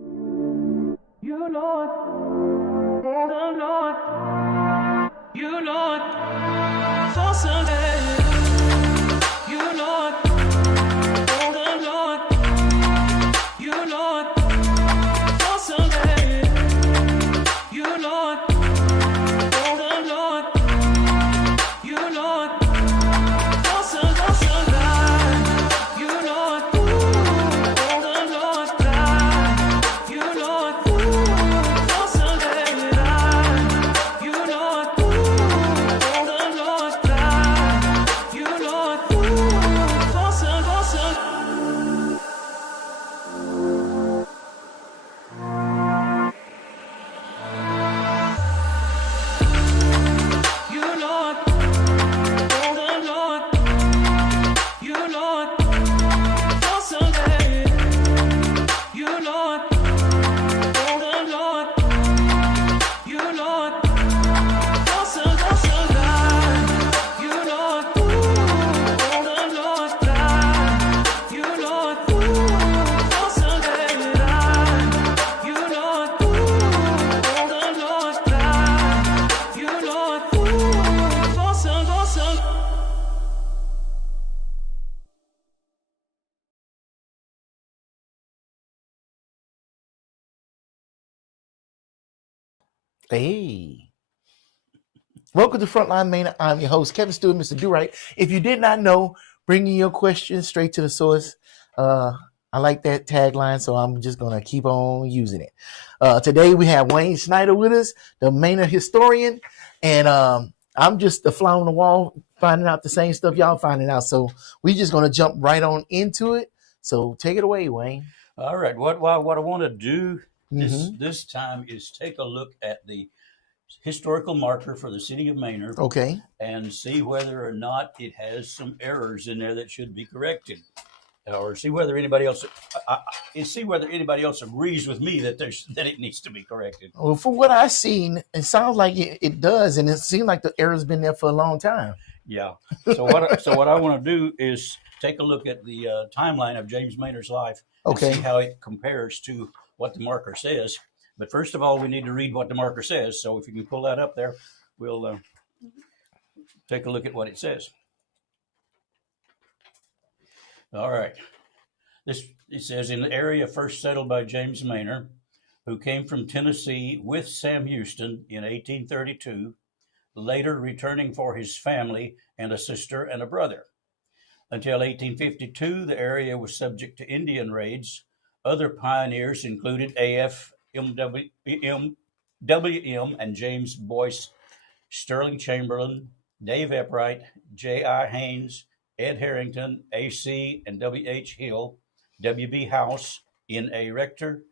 You Lord, the Lord, you Lord, for Sunday. You Lord, the Lord, you Lord, for Sunday. You Lord, the Lord, you Lord, for Sunday. You Lord, the Lord, you Lord, for Sunday. You Lord, the Lord, you Lord, for Sunday. You Lord, the Lord, you Lord, for Sunday. You Lord, the Lord, you Lord, for Sunday. You Lord, the Lord, you Lord, for Sunday. You Lord, the Lord, you Lord, for Sunday. Hey, welcome to Frontline Maine. I'm your host, Kevin Stewart, Mr. Do Right. If you did not know, bringing your questions straight to the source. I like that tagline, so I'm just going to keep on using it. Today we have Wayne Snyder with us, the Manor historian, and I'm just the fly on the wall, finding out the same stuff y'all finding out. So we're just going to jump right on into it. So take it away, Wayne. All right. What I want to do Mhm. this time is take a look at the historical marker for the city of Manor Okay. and see whether or not it has some errors in there that should be corrected, or see whether anybody else see whether anybody else agrees with me that it needs to be corrected. Well, for what I've seen, it sounds like it does, and it seems like the error's been there for a long time. Yeah. So what I want to do is take a look at the timeline of James Manor's life and Okay. see how it compares to what the marker says. But first of all, we need to read what the marker says. So if you can pull that up there, we'll take a look at what it says. All right. It says, in the area first settled by James Manor, who came from Tennessee with Sam Houston in 1832, later returning for his family and a sister and a brother. Until 1852, the area was subject to Indian raids. Other pioneers included A.F. W.M. and James Boyce, Sterling Chamberlain, Dave Epwright, J.I. Haynes, Ed Harrington, A.C. and W.H. Hill, W.B. House, N.A. Rector,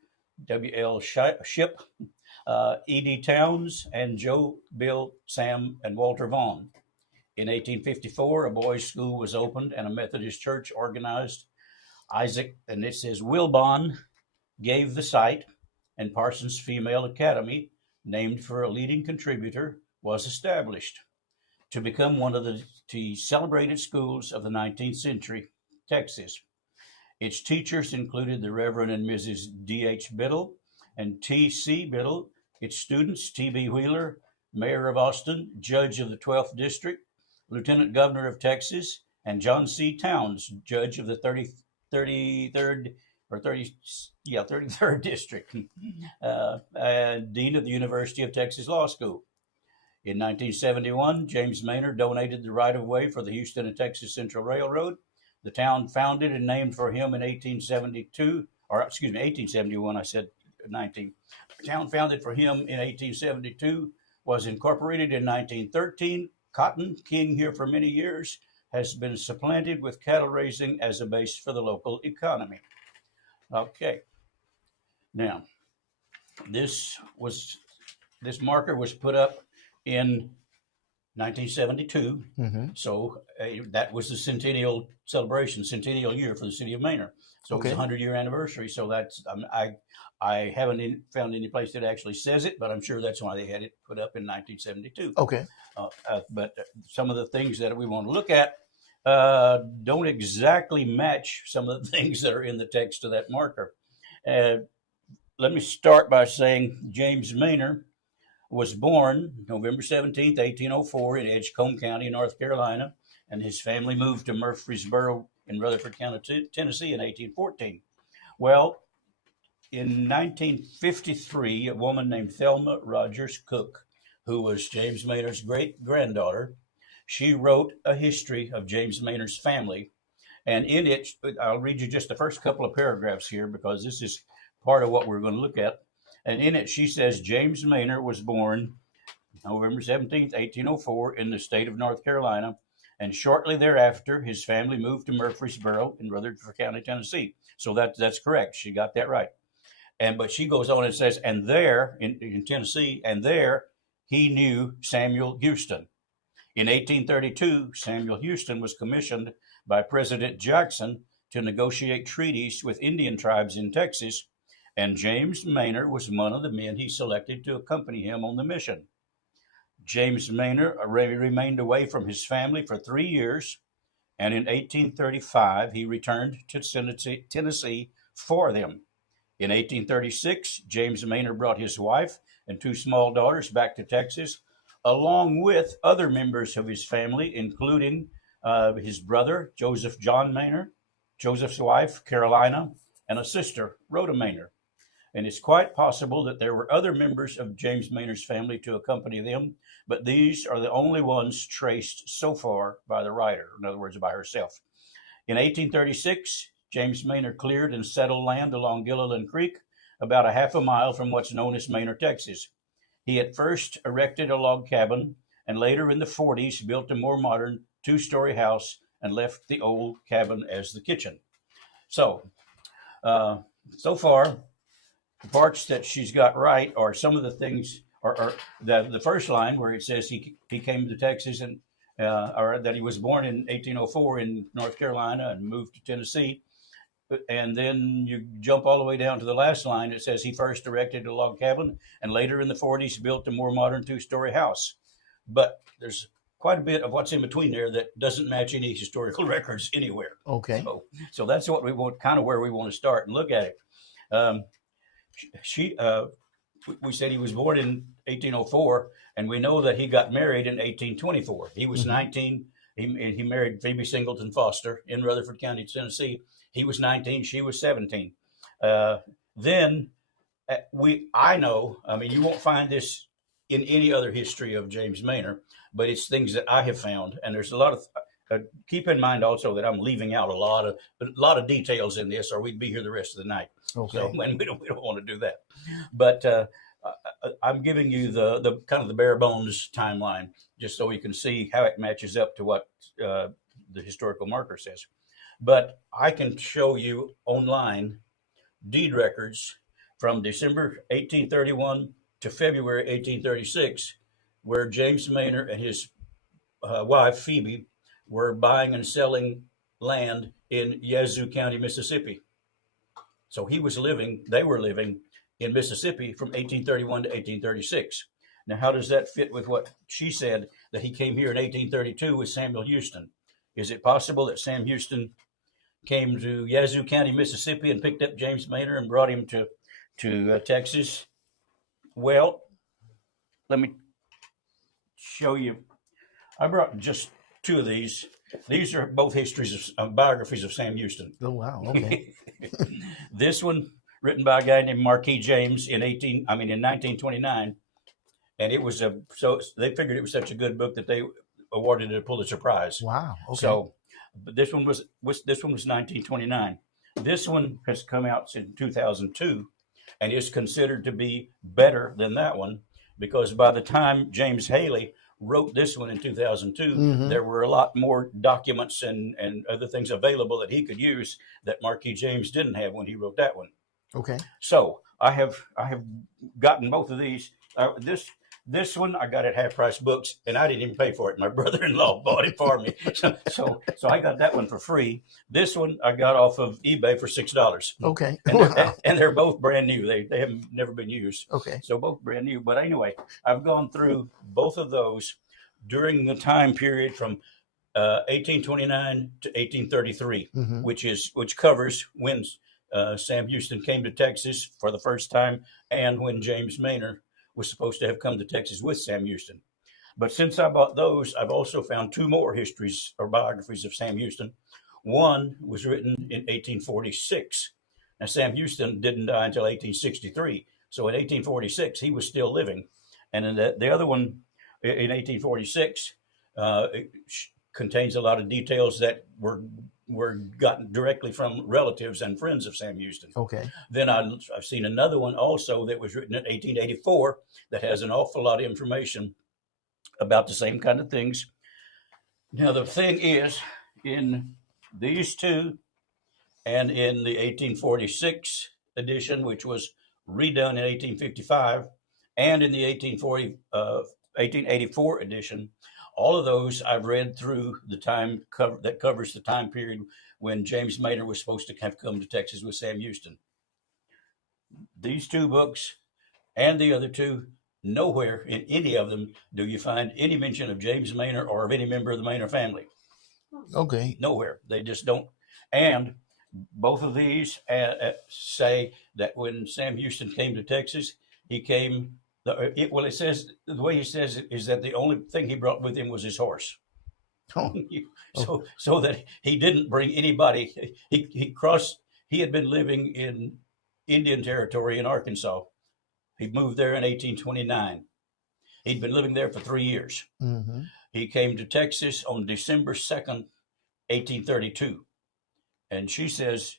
W.L. Shipp, E.D. Towns, and Joe, Bill, Sam, and Walter Vaughn. In 1854, a boys' school was opened and a Methodist church organized. Isaac, and it says Wilbon, gave the site, and Parsons Female Academy, named for a leading contributor, was established to become one of the celebrated schools of the 19th century, Texas. Its teachers included the Reverend and Mrs. D.H. Biddle and T.C. Biddle. Its students, T.B. Wheeler, Mayor of Austin, Judge of the 12th District, Lieutenant Governor of Texas, and John C. Towns, Judge of the 33rd District, and Dean of the University of Texas Law School. In 1971, James Manor donated the right-of-way for the Houston and Texas Central Railroad. The town founded and named for him in 1871, I said 19. The town founded for him in 1872 was incorporated in 1913. Cotton, king here for many years, has been supplanted with cattle raising as a base for the local economy. Okay. Now, this marker was put up in 1972. Mm-hmm. So that was the centennial year for the city of Manor. So Okay. It was a 100-year anniversary. So that's I haven't found any place that actually says it, but I'm sure that's why they had it put up in 1972. Okay. But some of the things that we want to look at don't exactly match some of the things that are in the text of that marker. let me start by saying James Manor was born November 17th, 1804, in Edgecombe County, North Carolina, and his family moved to Murfreesboro in Rutherford County, Tennessee, in 1814. Well, in 1953, a woman named Thelma Rogers Cook, who was James Manor's great granddaughter, she wrote a history of James Manor's family. And in it, I'll read you just the first couple of paragraphs here because this is part of what we're going to look at. And in it, she says James Manor was born November 17th, 1804, in the state of North Carolina. And shortly thereafter, his family moved to Murfreesboro in Rutherford County, Tennessee. So that's correct. She got that right. But she goes on and says, and there in Tennessee, and there he knew Samuel Houston. In 1832, Samuel Houston was commissioned by President Jackson to negotiate treaties with Indian tribes in Texas, and James Manor was one of the men he selected to accompany him on the mission. James Manor remained away from his family for 3 years, and in 1835 he returned to Tennessee for them. In 1836, James Manor brought his wife and 2 small daughters back to Texas, along with other members of his family, including his brother, Joseph John Manor, Joseph's wife, Carolina, and a sister, Rhoda Manor. And it's quite possible that there were other members of James Manor's family to accompany them, but these are the only ones traced so far by the writer, in other words, by herself. In 1836, James Manor cleared and settled land along Gilliland Creek, about a half a mile from what's known as Manor, Texas. He at first erected a log cabin, and later in the 40s built a more modern 2-story house and left the old cabin as the kitchen. So, so far, the parts that she's got right are some of the things, or the first line where it says he came to Texas and or that he was born in 1804 in North Carolina and moved to Tennessee. And then you jump all the way down to the last line. It says he first erected a log cabin and later in the 40s built a more modern 2-story house. But there's quite a bit of what's in between there that doesn't match any historical records anywhere. Okay. So that's what we want, kind of where we want to start and look at it. We said he was born in 1804, and we know that he got married in 1824. He was 19. He married Phoebe Singleton Foster in Rutherford County, Tennessee. He was 19. She was 17. Then I know, I mean, you won't find this in any other history of James Manor, but it's things that I have found. And there's a lot of, keep in mind also that I'm leaving out a lot of details in this, or we'd be here the rest of the night. Okay. So, and we don't want to do that. But I'm giving you the kind of the bare bones timeline, just so you can see how it matches up to what the historical marker says. But I can show you online deed records from December 1831 to February 1836, where James Manor and his wife, Phoebe, were buying and selling land in Yazoo County, Mississippi. So they were living in Mississippi from 1831 to 1836. Now, how does that fit with what she said, that he came here in 1832 with Samuel Houston? Is it possible that Sam Houston came to Yazoo County, Mississippi, and picked up James Manor and brought him to Texas? Well, let me show you. I brought just 2 of these. These are both biographies of Sam Houston. Oh, wow. Okay. This one, written by a guy named Marquis James in 1929, and it was so they figured it was such a good book that they awarded it a Pulitzer Prize. Wow. Okay. So, but this one was 1929. This one has come out in 2002, and is considered to be better than that one, because by the time James Haley wrote this one in 2002, there were a lot more documents and other things available that he could use that Marquis James didn't have when he wrote that one. Okay. So I have gotten both of these. This one I got at Half Price Books, and I didn't even pay for it. My brother-in-law bought it for me, so I got that one for free. This one I got off of eBay for $6. Okay. And they're both brand new. They have never been used. Okay. So both brand new. But anyway, I've gone through both of those during the time period from 1829 to 1833, which covers when Sam Houston came to Texas for the first time, and when James Manor was supposed to have come to Texas with Sam Houston. But since I bought those, I've also found two more histories or biographies of Sam Houston. One was written in 1846. Now, Sam Houston didn't die until 1863. So in 1846, he was still living. And in the other one in 1846 it contains a lot of details that were gotten directly from relatives and friends of Sam Houston. Okay. Then I've seen another one also that was written in 1884 that has an awful lot of information about the same kind of things. Now, the thing is, in these two and in the 1846 edition, which was redone in 1855, and in the 1884 edition, all of those I've read through the time that covers the time period when James Manor was supposed to have come to Texas with Sam Houston. These two books and the other two, nowhere in any of them do you find any mention of James Manor or of any member of the Manor family. Okay. Nowhere. They just don't. And both of these say that when Sam Houston came to Texas, he came. It says the way he says it is that the only thing he brought with him was his horse. Oh. So that he didn't bring anybody. He crossed. He had been living in Indian Territory in Arkansas. He moved there in 1829. He'd been living there for 3 years. Mm-hmm. He came to Texas on December 2nd, 1832. And she says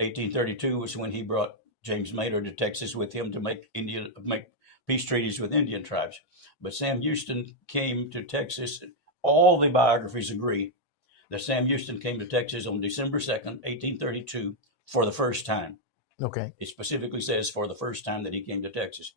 1832 was when he brought James Manor to Texas with him to make peace treaties with Indian tribes. But Sam Houston came to Texas. All the biographies agree that Sam Houston came to Texas on December 2nd, 1832 for the first time. Okay. It specifically says for the first time that he came to Texas.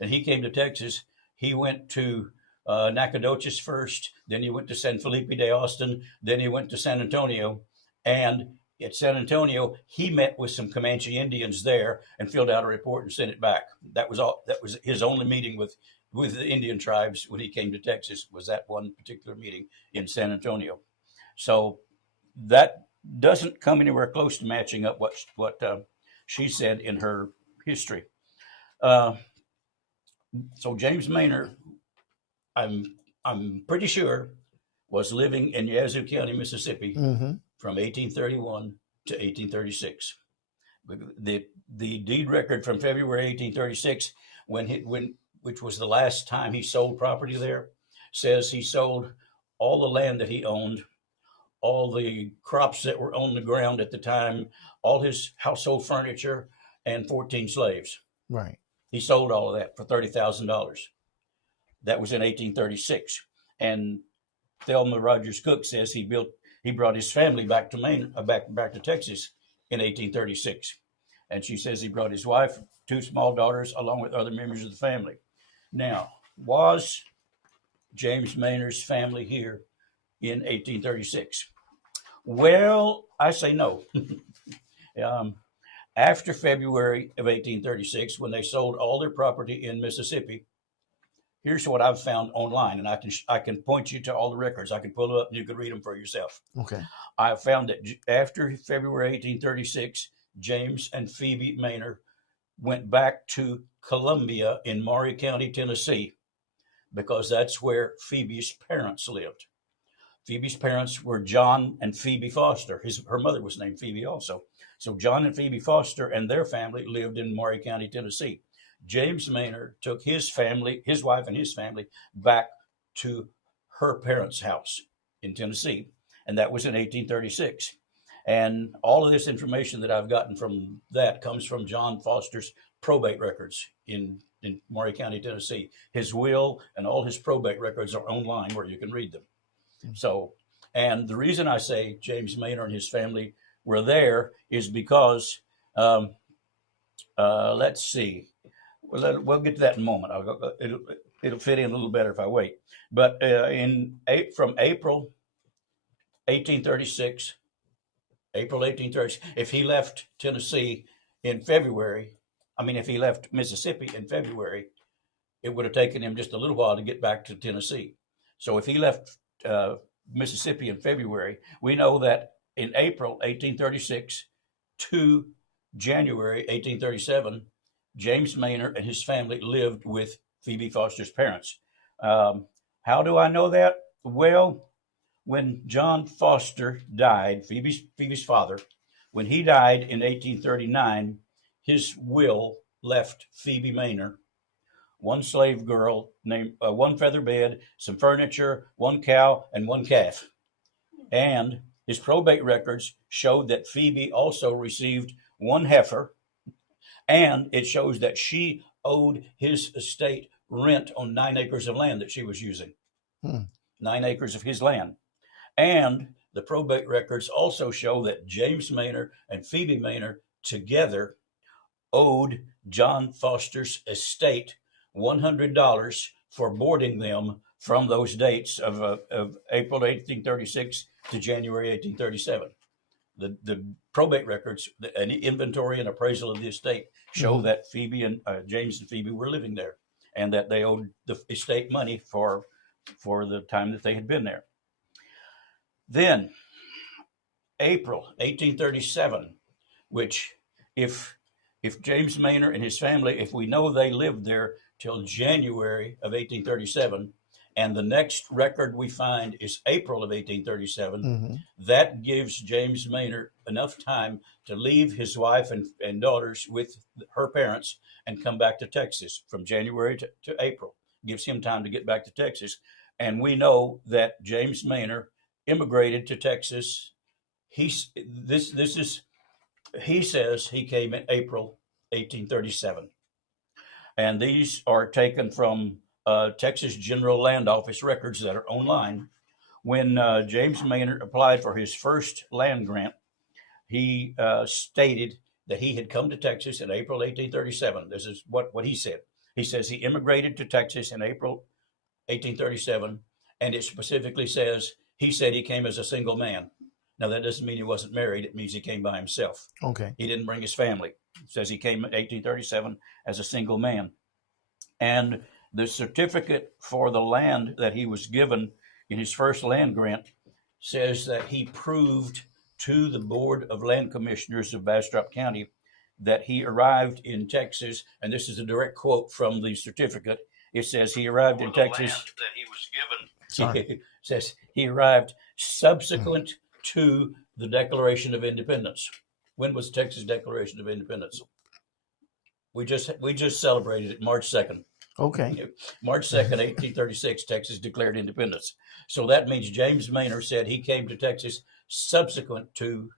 And he came to Texas. He went to Nacogdoches first, then he went to San Felipe de Austin, then he went to San Antonio. And at San Antonio, he met with some Comanche Indians there and filled out a report and sent it back. That was all. That was his only meeting with the Indian tribes when he came to Texas, was that one particular meeting in San Antonio. So that doesn't come anywhere close to matching up what she said in her history. So James Manor, I'm pretty sure, was living in Yazoo County, Mississippi, Mm-hmm. from 1831 to 1836. The deed record from February 1836, which was the last time he sold property there, says he sold all the land that he owned, all the crops that were on the ground at the time, all his household furniture, and 14 slaves. Right. He sold all of that for $30,000. That was in 1836. And Thelma Rogers Cook says he brought his family back to Maine, back to Texas in 1836. And she says he brought his wife, 2 small daughters, along with other members of the family. Now, was James Manor's family here in 1836? Well, I say no. After February of 1836, when they sold all their property in Mississippi, here's what I've found online, and I can point you to all the records. I can pull it up, and you can read them for yourself. Okay. I found that after February 1836, James and Phoebe Manor went back to Columbia in Maury County, Tennessee, because that's where Phoebe's parents lived. Phoebe's parents were John and Phoebe Foster. Her mother was named Phoebe also. So John and Phoebe Foster and their family lived in Maury County, Tennessee. James Manor took his family, his wife and his family, back to her parents' house in Tennessee, and that was in 1836. And all of this information that I've gotten from that comes from John Foster's probate records in Maury County, Tennessee. His will and all his probate records are online where you can read them. So, and the reason I say James Manor and his family were there is because, let's see, we'll get to that in a moment. It'll fit in a little better if I wait. But from April 1836, if he left Tennessee in February, if he left Mississippi in February, it would have taken him just a little while to get back to Tennessee. So if he left Mississippi in February, we know that in April 1836 to January 1837, James Manor and his family lived with Phoebe Foster's parents. How do I know that? Well, when John Foster died, Phoebe's father, when he died in 1839, his will left Phoebe Manor one slave girl, named one feather bed, some furniture, one cow, and one calf. And his probate records showed that Phoebe also received one heifer, and it shows that she owed his estate rent on 9 acres of land that she was using. Hmm. 9 acres of his land. And the probate records also show that James Manor and Phoebe Manor together owed John Foster's estate $100 for boarding them from those dates of April 1836 to January 1837. The probate records, an inventory and appraisal of the estate show that Phoebe and James and Phoebe were living there, and that they owed the estate money for the time that they had been there. Then, April 1837, which if James Manor and his family, if we know they lived there till January of 1837, and the next record we find is April of 1837, that gives James Manor enough time to leave his wife and daughters with her parents and come back to Texas from January to April. Gives him time to get back to Texas. And we know that James Manor immigrated to Texas. He says he came in April 1837. And these are taken from Texas General Land Office records that are online. When James Manor applied for his first land grant, he stated that he had come to Texas in April 1837. This is what he said. He says he immigrated to Texas in April 1837, and it specifically says he said he came as a single man. Now, that doesn't mean he wasn't married. It means he came by himself. Okay. He didn't bring his family. It says he came in 1837 as a single man. And the certificate for the land that he was given in his first land grant says that he proved to the Board of Land Commissioners of Bastrop County that he arrived in Texas. And this is a direct quote from the certificate. It says he arrived in Texas. That he was given. It says he arrived subsequent to the Declaration of Independence. When was Texas Declaration of Independence? We just celebrated it March 2nd. Okay. March 2nd, 1836, Texas declared independence. So that means James Manor said he came to Texas subsequent to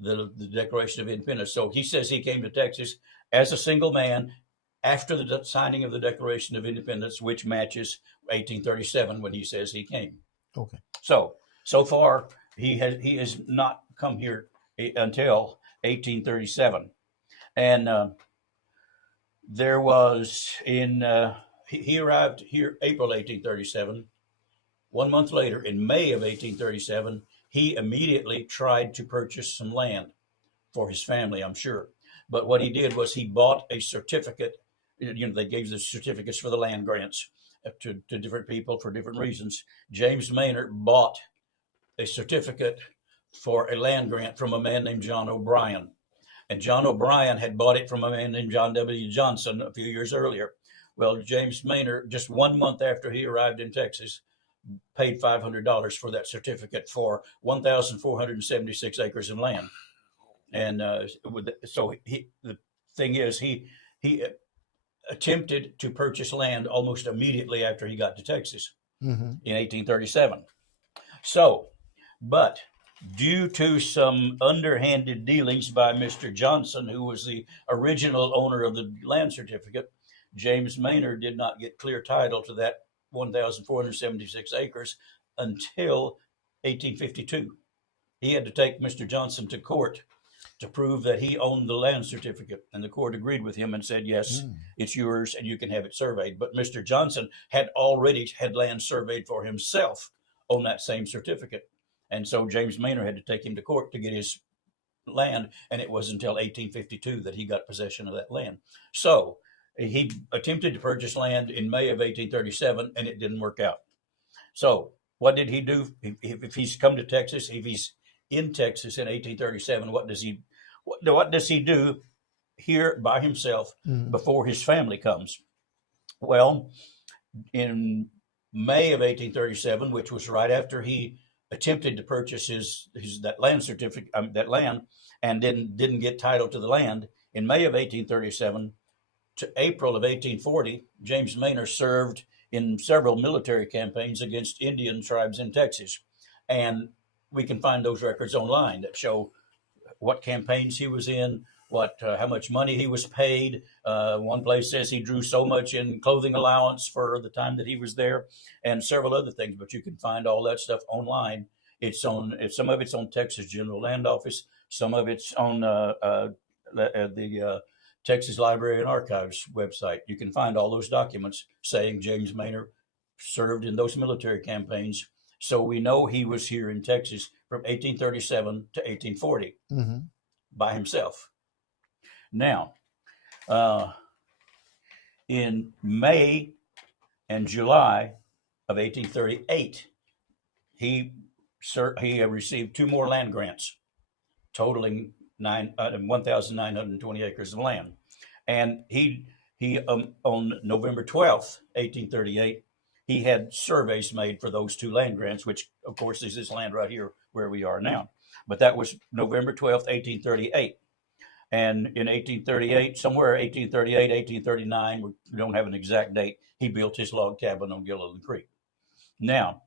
the Declaration of Independence. So he says he came to Texas as a single man after the signing of the Declaration of Independence, which matches 1837 when he says he came. Okay. So far, he has not come here until 1837. And there was he arrived here April 1837. 1 month later, in May of 1837, he immediately tried to purchase some land for his family, I'm sure. But what he did was he bought a certificate. They gave the certificates for the land grants to different people for different reasons. James Manor bought a certificate for a land grant from a man named John O'Brien. And John O'Brien had bought it from a man named John W. Johnson a few years earlier. Well, James Manor, just 1 month after he arrived in Texas, paid $500 for that certificate for 1,476 acres of land. And so the thing is, he attempted to purchase land almost immediately after he got to Texas in 1837. So, but due to some underhanded dealings by Mr. Johnson, who was the original owner of the land certificate, James Manor did not get clear title to that 1,476 acres until 1852. He had to take Mr. Johnson to court to prove that he owned the land certificate, and the court agreed with him and said, yes, it's yours and you can have it surveyed. But Mr. Johnson had already had land surveyed for himself on that same certificate. And so James Manor had to take him to court to get his land, and it was until 1852 that he got possession of that land. So he attempted to purchase land in May of 1837, and it didn't work out. So what did he do? If he's come to Texas, if he's in Texas in 1837, what does what does he do here by himself before his family comes? Well, in May of 1837, which was right after he attempted to purchase his that land certificate, that land, and didn't get title to the land. In May of 1837 to April of 1840, James Manor served in several military campaigns against Indian tribes in Texas, and we can find those records online that show what campaigns he was in, what how much money he was paid. One place says he drew so much in clothing allowance for the time that he was there, and several other things. But you can find all that stuff online. It's on. Some of it's on Texas General Land Office. Some of it's on the Texas Library and Archives website. You can find all those documents saying James Manor served in those military campaigns. So we know he was here in Texas from 1837 to 1840 by himself. Now, in May and July of 1838, he received 2 more land grants, totaling 1,920 acres of land. And he on November 12th, 1838, he had surveys made for those 2 land grants, which of course is this land right here where we are now. But that was November 12th, 1838. And in 1838, somewhere 1838, 1839, we don't have an exact date, he built his log cabin on Gilliland Creek. Now,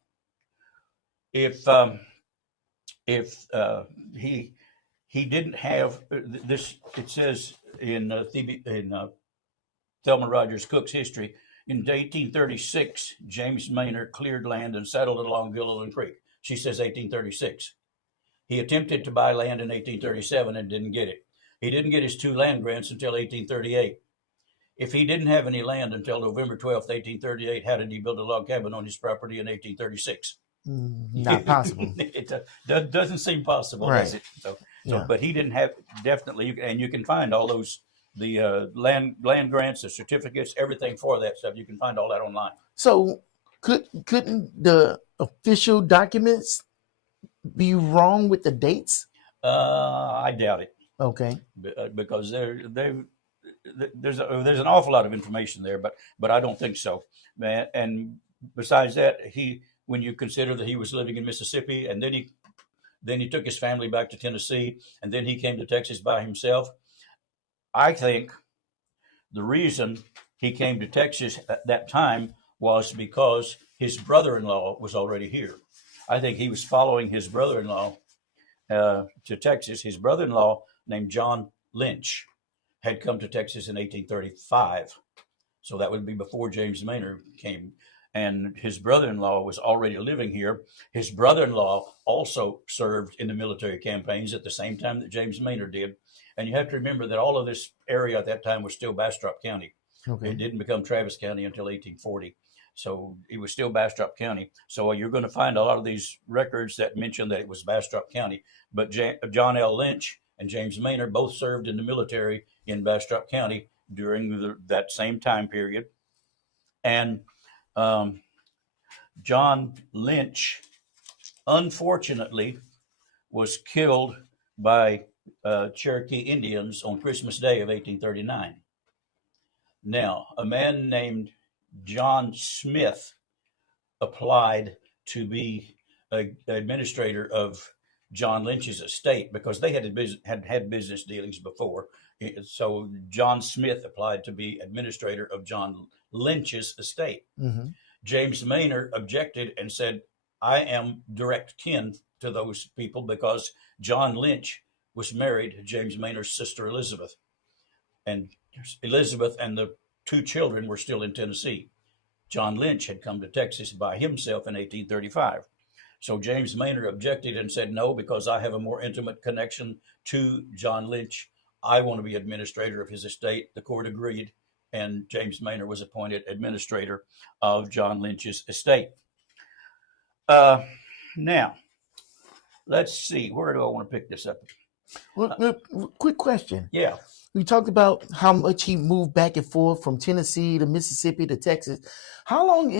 if he didn't have this, it says in Thelma Rogers Cook's history, in 1836, James Manor cleared land and settled it along Gilliland Creek. She says 1836. He attempted to buy land in 1837 and didn't get it. He didn't get his 2 land grants until 1838. If he didn't have any land until November 12th, 1838, how did he build a log cabin on his property in 1836? Not possible. It doesn't seem possible, Right. does it? But he didn't have, definitely, and you can find all those, the land grants, the certificates, everything for that stuff. You can find all that online. So couldn't the official documents be wrong with the dates? I doubt it. Okay. Because there's an awful lot of information there, but I don't think so. And besides that, when you consider that he was living in Mississippi, and then he took his family back to Tennessee, and then he came to Texas by himself. I think the reason he came to Texas at that time was because his brother-in-law was already here. I think he was following his brother-in-law to Texas. His brother-in-law, named John Lynch, had come to Texas in 1835. So that would be before James Manor came. And his brother-in-law was already living here. His brother-in-law also served in the military campaigns at the same time that James Manor did. And you have to remember that all of this area at that time was still Bastrop County. Okay. It didn't become Travis County until 1840. So it was still Bastrop County. So you're going to find a lot of these records that mention that it was Bastrop County. But John L. Lynch and James Manor both served in the military in Bastrop County during that same time period. And John Lynch, unfortunately, was killed by Cherokee Indians on Christmas Day of 1839. Now, a man named John Smith applied to be an administrator of John Lynch's estate because they had business dealings before. So John Smith applied to be administrator of John Lynch's estate. Mm-hmm. James Manor objected and said, I am direct kin to those people because John Lynch was married to James Manor's sister Elizabeth. And Elizabeth and the 2 children were still in Tennessee. John Lynch had come to Texas by himself in 1835. So James Manor objected and said, no, because I have a more intimate connection to John Lynch. I want to be administrator of his estate. The court agreed, and James Manor was appointed administrator of John Lynch's estate. Now, let's see. Where do I want to pick this up? Well, quick question. Yeah. We talked about how much he moved back and forth from Tennessee to Mississippi to Texas. How long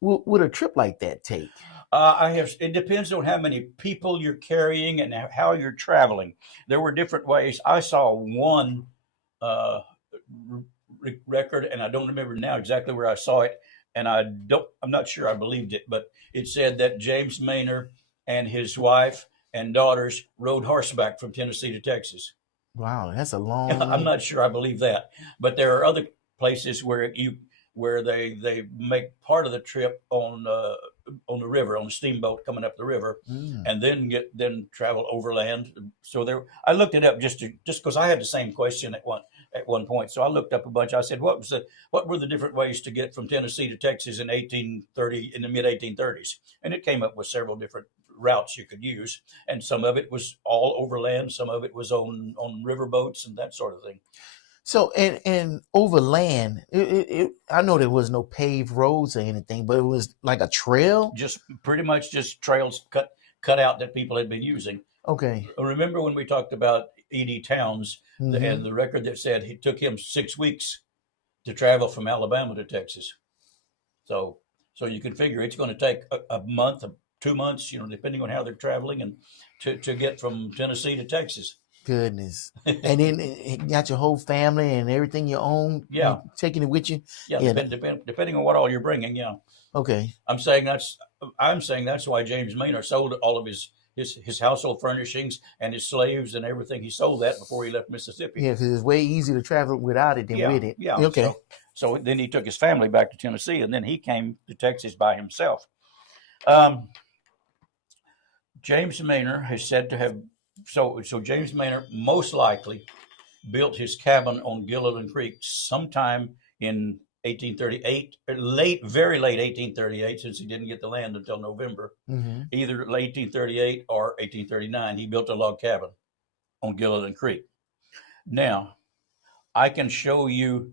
would a trip like that take? I have. It depends on how many people you're carrying and how you're traveling. There were different ways. I saw one uh, record, and I don't remember now exactly where I saw it, and I'm not sure I believed it, but it said that James Manor and his wife and daughters rode horseback from Tennessee to Texas. Wow, that's a I'm long. not sure I believe that, but there are other places where they make part of the trip on the river on a steamboat coming up the river, Mm. and then travel overland. So there, I looked it up just because I had the same question at one point. So I looked up a bunch. I said, what were the different ways to get from Tennessee to Texas in 1830 in the mid 1830s? And it came up with several different routes you could use, and some of it was all overland, some of it was on river boats and that sort of thing. So and overland, I know there was no paved roads or anything, but it was like a trail. Just pretty much just trails cut out that people had been using. Okay. Remember when we talked about E.D. Towns Hmm. and the record that said it took him 6 weeks to travel from Alabama to Texas? So you can figure it's going to take a month, 2 months, depending on how they're traveling, and to get from Tennessee to Texas. Goodness. And then you got your whole family and everything you own. Yeah. You taking it with you. Yeah, Yeah. depending on what all you're bringing. Yeah, Okay. I'm saying that's why James Manor sold all of his household furnishings and his slaves and everything. He sold that before he left Mississippi. Yeah, because it's way easier to travel without it than Yeah, with it. yeah. Okay. So then he took his family back to Tennessee, and then he came to Texas by himself. Um, James Manor is said to have so James Manor most likely built his cabin on Gilliland Creek sometime in 1838, very late 1838, since he didn't get the land until November. Hmm. Either late 1838 or 1839, he built a log cabin on Gilliland Creek. Now, I can show you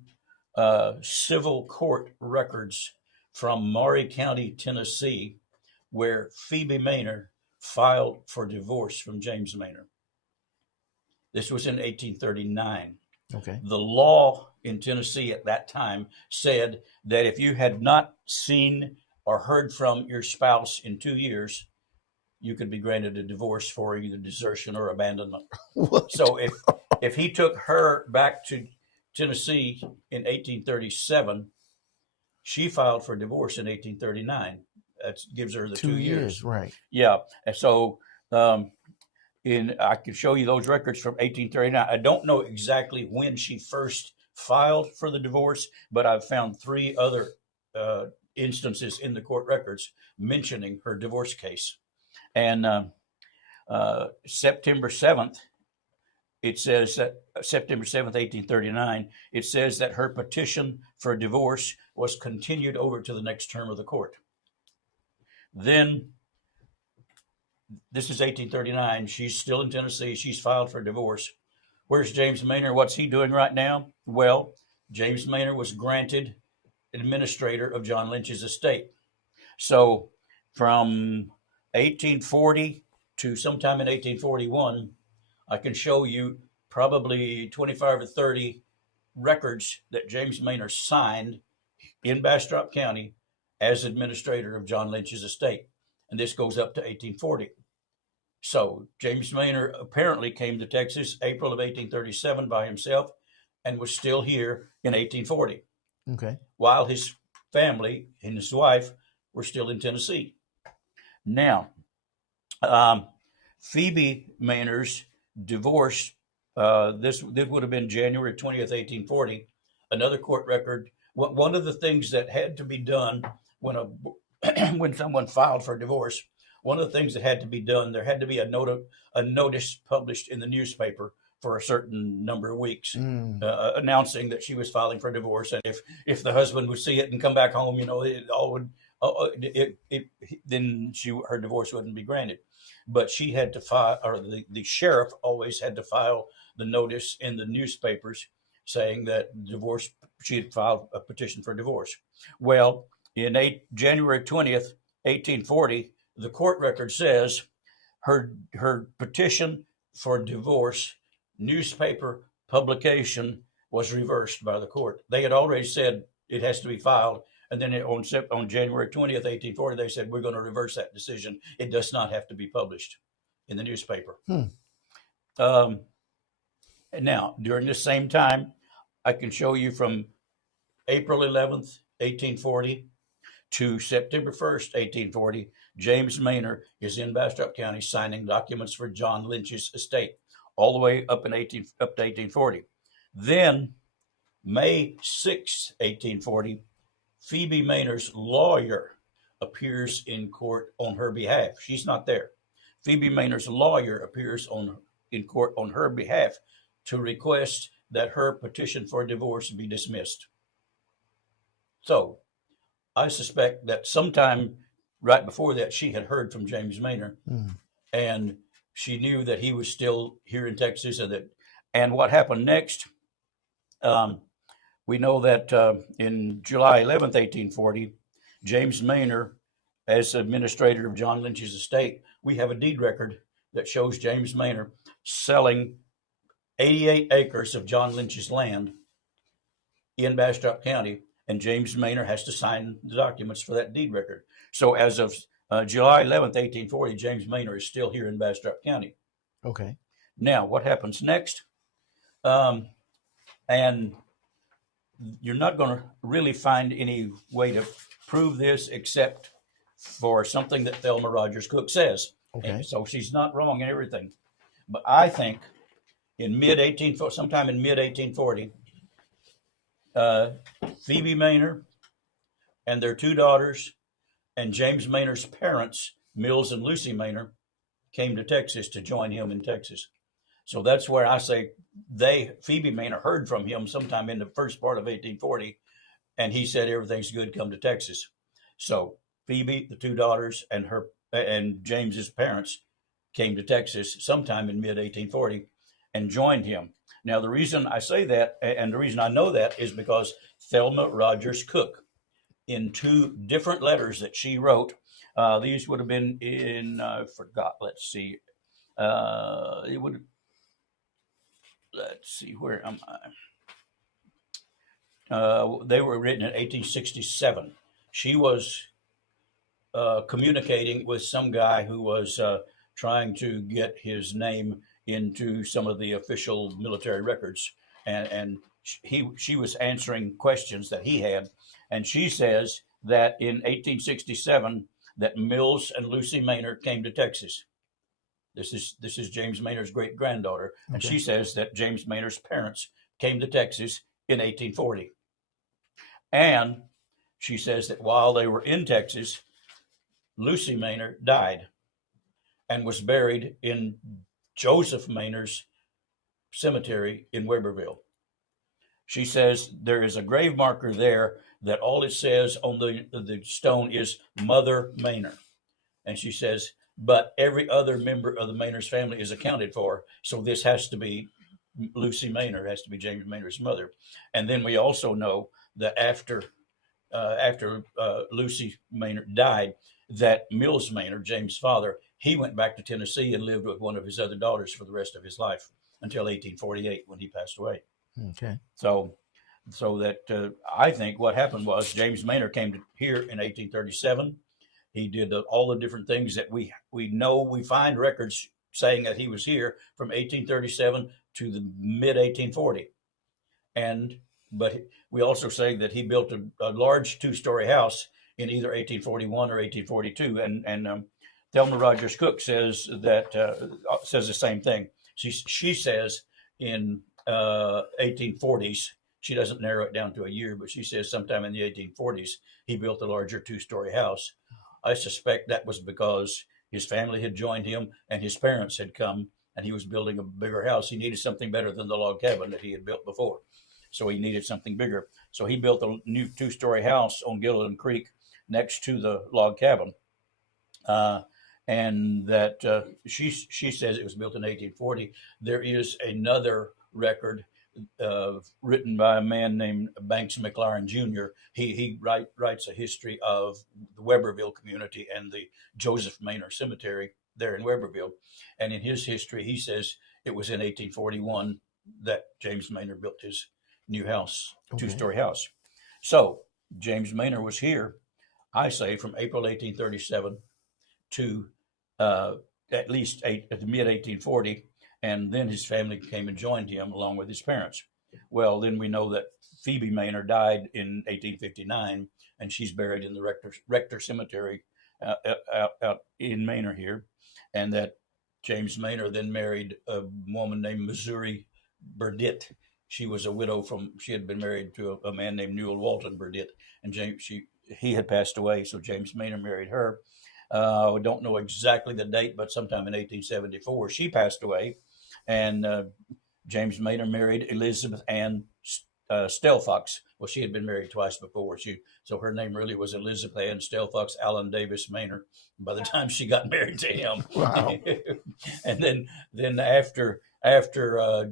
civil court records from Maury County, Tennessee, where Phoebe Manor filed for divorce from James Manor. This was in 1839. Okay. The law in Tennessee at that time said that if you had not seen or heard from your spouse in 2 years, you could be granted a divorce for either desertion or abandonment. What? So if he took her back to Tennessee in 1837, she filed for divorce in 1839. That gives her the 2 years. Right. Yeah. And so I can show you those records from 1839. I don't know exactly when she first filed for the divorce, but I've found 3 other instances in the court records mentioning her divorce case. And September 7th, it says that September 7th, 1839, it says that her petition for divorce was continued over to the next term of the court. Then, this is 1839. She's still in Tennessee. She's filed for divorce. Where's James Manor? What's he doing right now? Well, James Manor was granted administrator of John Lynch's estate. So from 1840 to sometime in 1841, I can show you probably 25 or 30 records that James Manor signed in Bastrop County as administrator of John Lynch's estate. And this goes up to 1840. So James Manor apparently came to Texas April of 1837 by himself and was still here in 1840. Okay. While his family and his wife were still in Tennessee. Now, Phoebe Manor's divorce, this would have been January 20th, 1840. Another court record. One of the things that had to be done when someone filed for divorce, one of the things that had to be done, there had to be a notice published in the newspaper for a certain number of weeks, announcing that she was filing for divorce. And if the husband would see it and come back home, it all would, then her divorce wouldn't be granted. But she had to file, or the sheriff always had to file the notice in the newspapers saying that she had filed a petition for divorce. Well, in January 20th, 1840, the court record says her petition for divorce newspaper publication was reversed by the court. They had already said it has to be filed, And then on January 20th, 1840, they said, we're going to reverse that decision. It does not have to be published in the newspaper. And now, during the same time, I can show you from April 11th, 1840 to September 1st, 1840, James Manor is in Bastrop County signing documents for John Lynch's estate, all the way up to 1840. Then, May 6, 1840, Phoebe Manor's lawyer appears in court on her behalf. She's not there. Phoebe Manor's lawyer appears in court on her behalf to request that her petition for divorce be dismissed. So, I suspect that sometime right before that, she had heard from James Manor, and she knew that he was still here in Texas. And what happened next, we know that in July 11th, 1840, James Manor, as administrator of John Lynch's estate, we have a deed record that shows James Manor selling 88 acres of John Lynch's land in Bastrop County, and James Manor has to sign the documents for that deed record. So as of July 11th, 1840, James Manor is still here in Bastrop County. Okay. Now, what happens next? And you're not going to really find any way to prove this except for something that Thelma Rogers Cook says. Okay. And so she's not wrong in everything. But I think sometime in mid-1840, Phoebe Manor and their two daughters and James Manor's parents, Mills and Lucy Manor, came to Texas to join him in Texas. So that's where I say Phoebe Manor heard from him sometime in the first part of 1840, and he said, everything's good, come to Texas. So Phoebe, the two daughters, and James's parents came to Texas sometime in mid-1840 and joined him. Now, the reason I say that, and the reason I know that, is because Thelma Rogers Cook, in two different letters that she wrote, these would have been in, I forgot, let's see, where am I? They were written in 1867. She was communicating with some guy who was trying to get his name into some of the official military records, and she was answering questions that he had, and she says that in 1867 that Mills and Lucy Manor came to Texas. This is James Manor's great granddaughter, and she says that James Manor's parents came to Texas in 1840, and she says that while they were in Texas, Lucy Manor died and was buried in Joseph Manor's cemetery in Weberville. She says there is a grave marker there that all it says on the stone is Mother Manor. And she says, but every other member of the Manor's family is accounted for, so this has to be Lucy Manor, has to be James Manor's mother. And then we also know that after Lucy Manor died, that Mills Manor, James' father, he went back to Tennessee and lived with one of his other daughters for the rest of his life until 1848 when he passed away. Okay. So that I think what happened was James Manor came to here in 1837. He did all the different things that we know. We find records saying that he was here from 1837 to the mid 1840. But we also say that he built a large two-story house in either 1841 or 1842. And Thelma Rogers Cook says says the same thing. She says in 1840s, she doesn't narrow it down to a year, but she says sometime in the 1840s, he built a larger two-story house. I suspect that was because his family had joined him and his parents had come, and he was building a bigger house. He needed something better than the log cabin that he had built before. So he needed something bigger. So he built a new two-story house on Gilliland Creek next to the log cabin. And that she says it was built in 1840. There is another record written by a man named Banks McLaren Jr. He writes a history of the Weberville community and the Joseph Manor Cemetery there in Weberville. And in his history, he says it was in 1841 that James Manor built his new house, two-story house. So James Manor was here, I say, from April 1837 to at least at the mid 1840, and then his family came and joined him along with his parents. Well, then we know that Phoebe Manor died in 1859, and she's buried in the Rector Cemetery out in Manor here, and that James Manor then married a woman named Missouri Burdett. She was a widow she had been married to a man named Newell Walton Burdett, and he had passed away, so James Manor married her. We don't know exactly the date, but sometime in 1874, she passed away, and James Manor married Elizabeth Ann Stelfox. Well, she had been married twice before, so her name really was Elizabeth Ann Stelfox Allen Davis Manor by the time she got married to him. Wow. And then after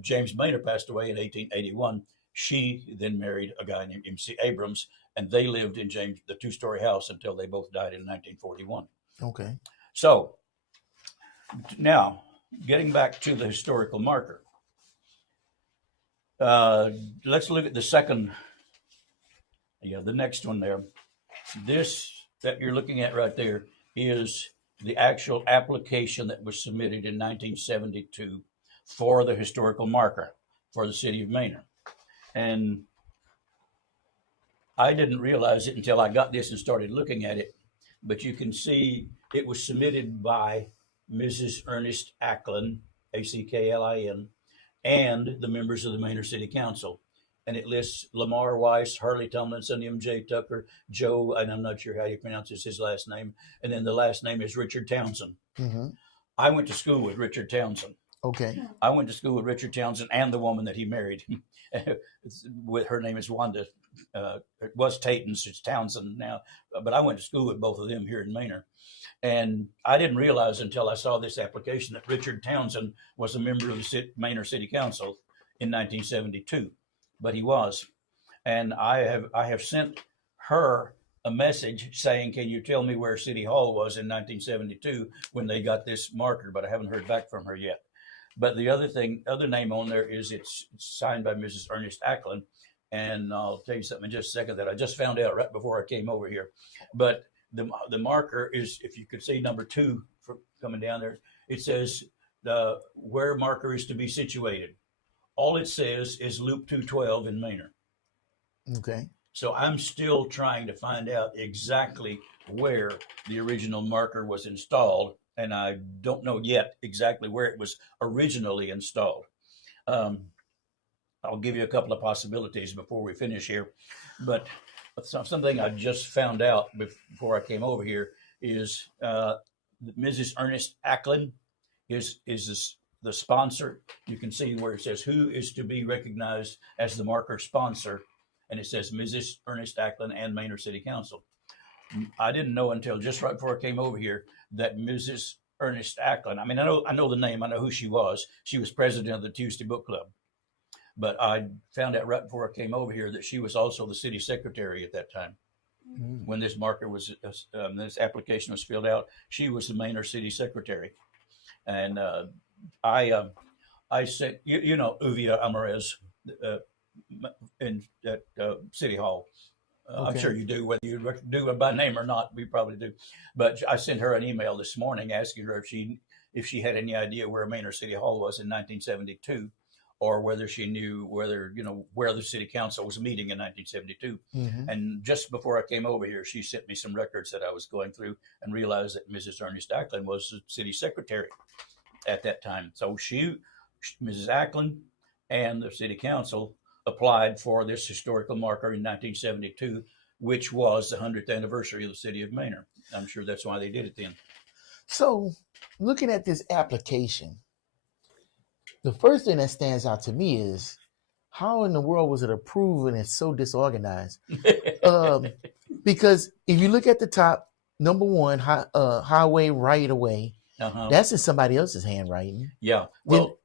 James Manor passed away in 1881, she then married a guy named M.C. Abrams, and they lived in the two-story house until they both died in 1941. Okay. So now, getting back to the historical marker, let's look at the next one there. This that you're looking at right there is the actual application that was submitted in 1972 for the historical marker for the city of Manor. And I didn't realize it until I got this and started looking at it, but you can see it was submitted by Mrs. Ernest Acklin, Acklin, and the members of the Manor City Council. And it lists Lamar Weiss, Harley Tomlinson, M.J. Tucker, Joe, and I'm not sure how you pronounce his last name. And then the last name is Richard Townsend. Mm-hmm. I went to school with Richard Townsend. Okay. I went to school with Richard Townsend and the woman that he married. Her name is Wanda. It was Tatons, it's Townsend now. But I went to school with both of them here in Manor. And I didn't realize until I saw this application that Richard Townsend was a member of the Manor City Council in 1972. But he was. And I have sent her a message saying, can you tell me where City Hall was in 1972 when they got this marker? But I haven't heard back from her yet. But the other name on there is it's signed by Mrs. Ernest Acklin. And I'll tell you something in just a second that I just found out right before I came over here. But the marker is, if you could see number 2 coming down there, it says where marker is to be situated. All it says is Loop 212 in Manor. Okay. So I'm still trying to find out exactly where the original marker was installed, and I don't know yet exactly where it was originally installed. I'll give you a couple of possibilities before we finish here, but something I just found out before I came over here is Mrs. Ernest Acklin is the sponsor. You can see where it says who is to be recognized as the marker sponsor, and it says Mrs. Ernest Acklin and Manor City Council. I didn't know until just right before I came over here that Mrs. Ernest Acklin, I mean, I know the name, I know who she was. She was president of the Tuesday Book Club. But I found out right before I came over here that she was also the city secretary at that time. Mm-hmm. When this marker was, this application was filled out, she was the Manor city secretary. And I said, you know, Uvia Amarez in at City Hall. Okay. I'm sure you do, whether you do it by name or not, we probably do. But I sent her an email this morning asking her if she had any idea where Manor City Hall was in 1972, or whether she knew where the city council was meeting in 1972. Mm-hmm. And just before I came over here, she sent me some records that I was going through and realized that Mrs. Ernest Acklin was the city secretary at that time. So Mrs. Acklin and the city council applied for this historical marker in 1972, which was the 100th anniversary of the city of Manor. I'm sure that's why they did it then. So looking at this application, the first thing that stands out to me is how in the world was it approved and it's so disorganized? Because if you look at the top, number 1, highway right away, that's in somebody else's handwriting. Yeah. Well,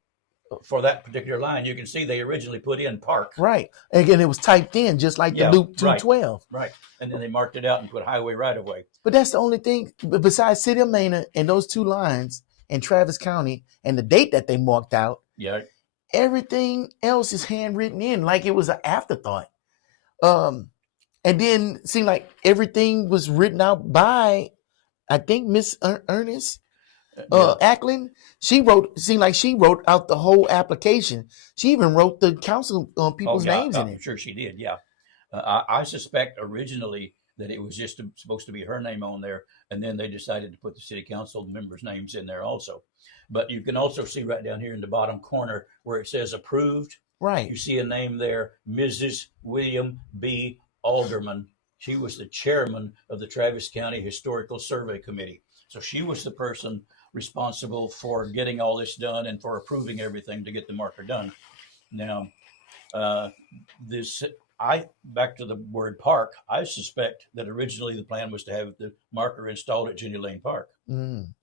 for that particular line, you can see they originally put in park. Right. And again, it was typed in just like the Loop 212. Right. And then they marked it out and put highway right away. But that's the only thing, besides City of Manor and those 2 lines in Travis County and the date that they marked out, everything else is handwritten in like it was an afterthought. And then seemed like everything was written out by, I think, Miss Ernest Yeah. Ackland. Seemed like she wrote out the whole application. She even wrote the council people's names in I'm it. sure she did. Yeah. I suspect originally that it was just supposed to be her name on there, and then they decided to put the city council members' names in there also. But you can also see right down here in the bottom corner where it says approved. Right. You see a name there, Mrs. William B. Alderman. She was the chairman of the Travis County Historical Survey Committee. So she was the person responsible for getting all this done and for approving everything to get the marker done. Now, this back to the word park. I suspect that originally the plan was to have the marker installed at Jenny Lane Park. Mm.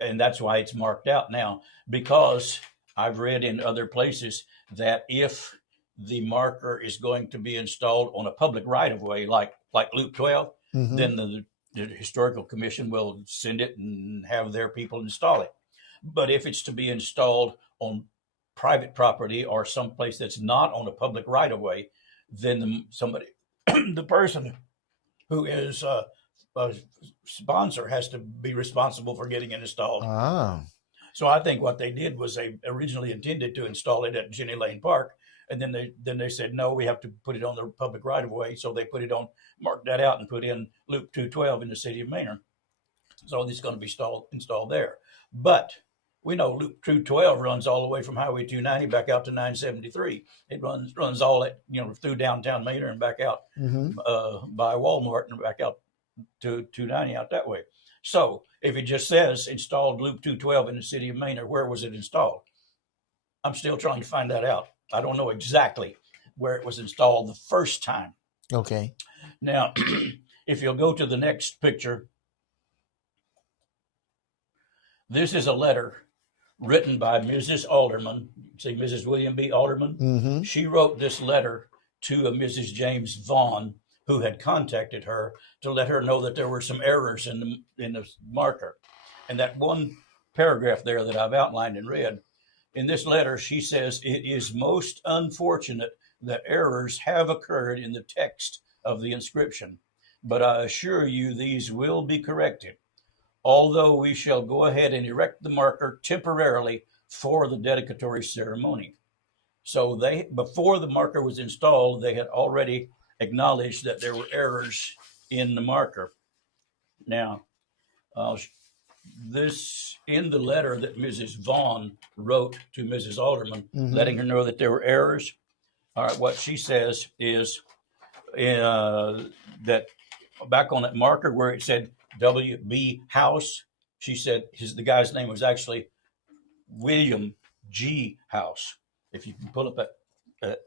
And that's why it's marked out now, because I've read in other places that if the marker is going to be installed on a public right of way, like Loop 12, Mhm. then the historical commission will send it and have their people install it. But if it's to be installed on private property or someplace that's not on a public right of way, then the person who is a sponsor has to be responsible for getting it installed. Ah. So I think what they did was they originally intended to install it at Jenny Lane Park, and then they said no, we have to put it on the public right of way. So they put it on, marked that out, and put in Loop 212 in the City of Manor. So it's going to be installed there. But we know Loop 212 runs all the way from Highway 290 back out to 973. It runs all at through downtown Manor and back out by Walmart and back out to 290 out that way. So if it just says installed Loop 212 in the City of Manor, where was it installed? I'm still trying to find that out. I don't know exactly where it was installed the first time. Okay. Now, if you'll go to the next picture, this is a letter written by Mrs. Alderman. See Mrs. William B. Alderman? Mm-hmm. She wrote this letter to a Mrs. James Vaughn, who had contacted her to let her know that there were some errors in the marker. And that one paragraph there that I've outlined and read, in this letter, she says, it is most unfortunate that errors have occurred in the text of the inscription, but I assure you these will be corrected, although we shall go ahead and erect the marker temporarily for the dedicatory ceremony. So before the marker was installed, they had already acknowledged that there were errors in the marker. Now, this in the letter that Mrs. Vaughn wrote to Mrs. Alderman, letting her know that there were errors. All right, what she says is that back on that marker where it said W.B. House, she said the guy's name was actually William G. House. If you can pull up that,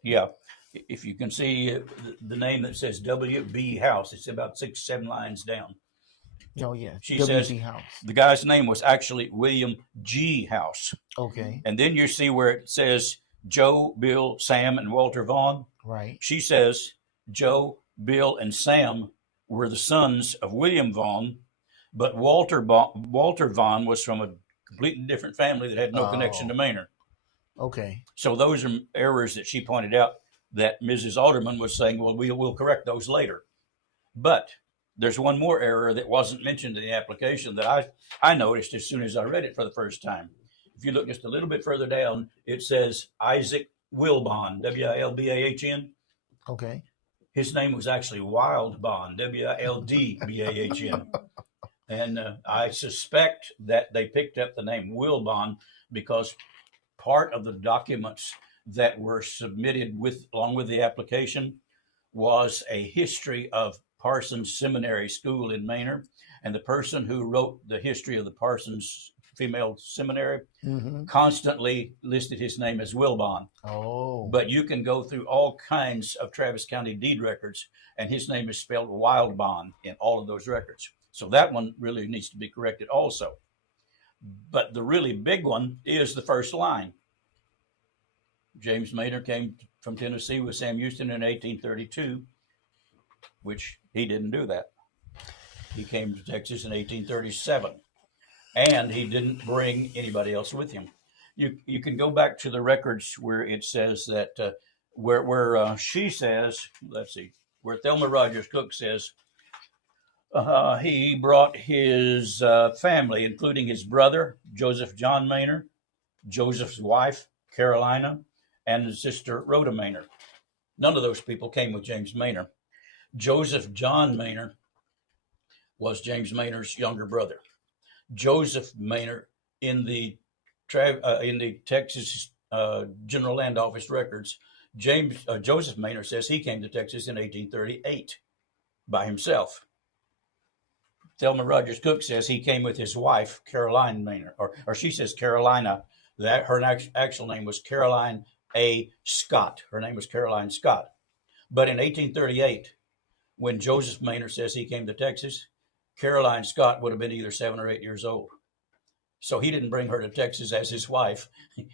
if you can see the name that says W.B. House, it's about 6-7 lines down. Oh, yeah. She says House. The guy's name was actually William G. House. Okay. And then you see where it says Joe, Bill, Sam, and Walter Vaughn. Right. She says Joe, Bill, and Sam were the sons of William Vaughn, but Walter Vaughn was from a completely different family that had no connection to Manor. Okay. So those are errors that she pointed out that Mrs. Alderman was saying, well, we'll correct those later. But there's one more error that wasn't mentioned in the application that I noticed as soon as I read it for the first time. If you look just a little bit further down, it says Isaac Wilbon, Wilbahn. Okay. His name was actually Wildbahn, Wildbahn. And I suspect that they picked up the name Wilbon because part of the documents that were submitted along with the application was a history of Parsons Seminary School in Manor, and the person who wrote the history of the Parsons Female Seminary constantly listed his name as Wilbon. Oh. But you can go through all kinds of Travis County deed records, and his name is spelled Wildbahn in all of those records. So that one really needs to be corrected also. But the really big one is the first line. James Manor came from Tennessee with Sam Houston in 1832, which he didn't do that. He came to Texas in 1837, and he didn't bring anybody else with him. You can go back to the records where it says that where she says, let's see, where Thelma Rogers Cook says he brought his family, including his brother, Joseph John Manor, Joseph's wife, Carolina, and his sister, Rhoda Manor. None of those people came with James Manor. Joseph John Manor was James Manor's younger brother. Joseph Manor in the Texas General Land Office records, Joseph Manor says he came to Texas in 1838 by himself. Thelma Rogers Cook says he came with his wife, Caroline Manor, or she says Carolina. That her actual name was Caroline A. Scott. Her name was Caroline Scott. But in 1838, when Joseph Manor says he came to Texas, Caroline Scott would have been either 7 or 8 years old. So he didn't bring her to Texas as his wife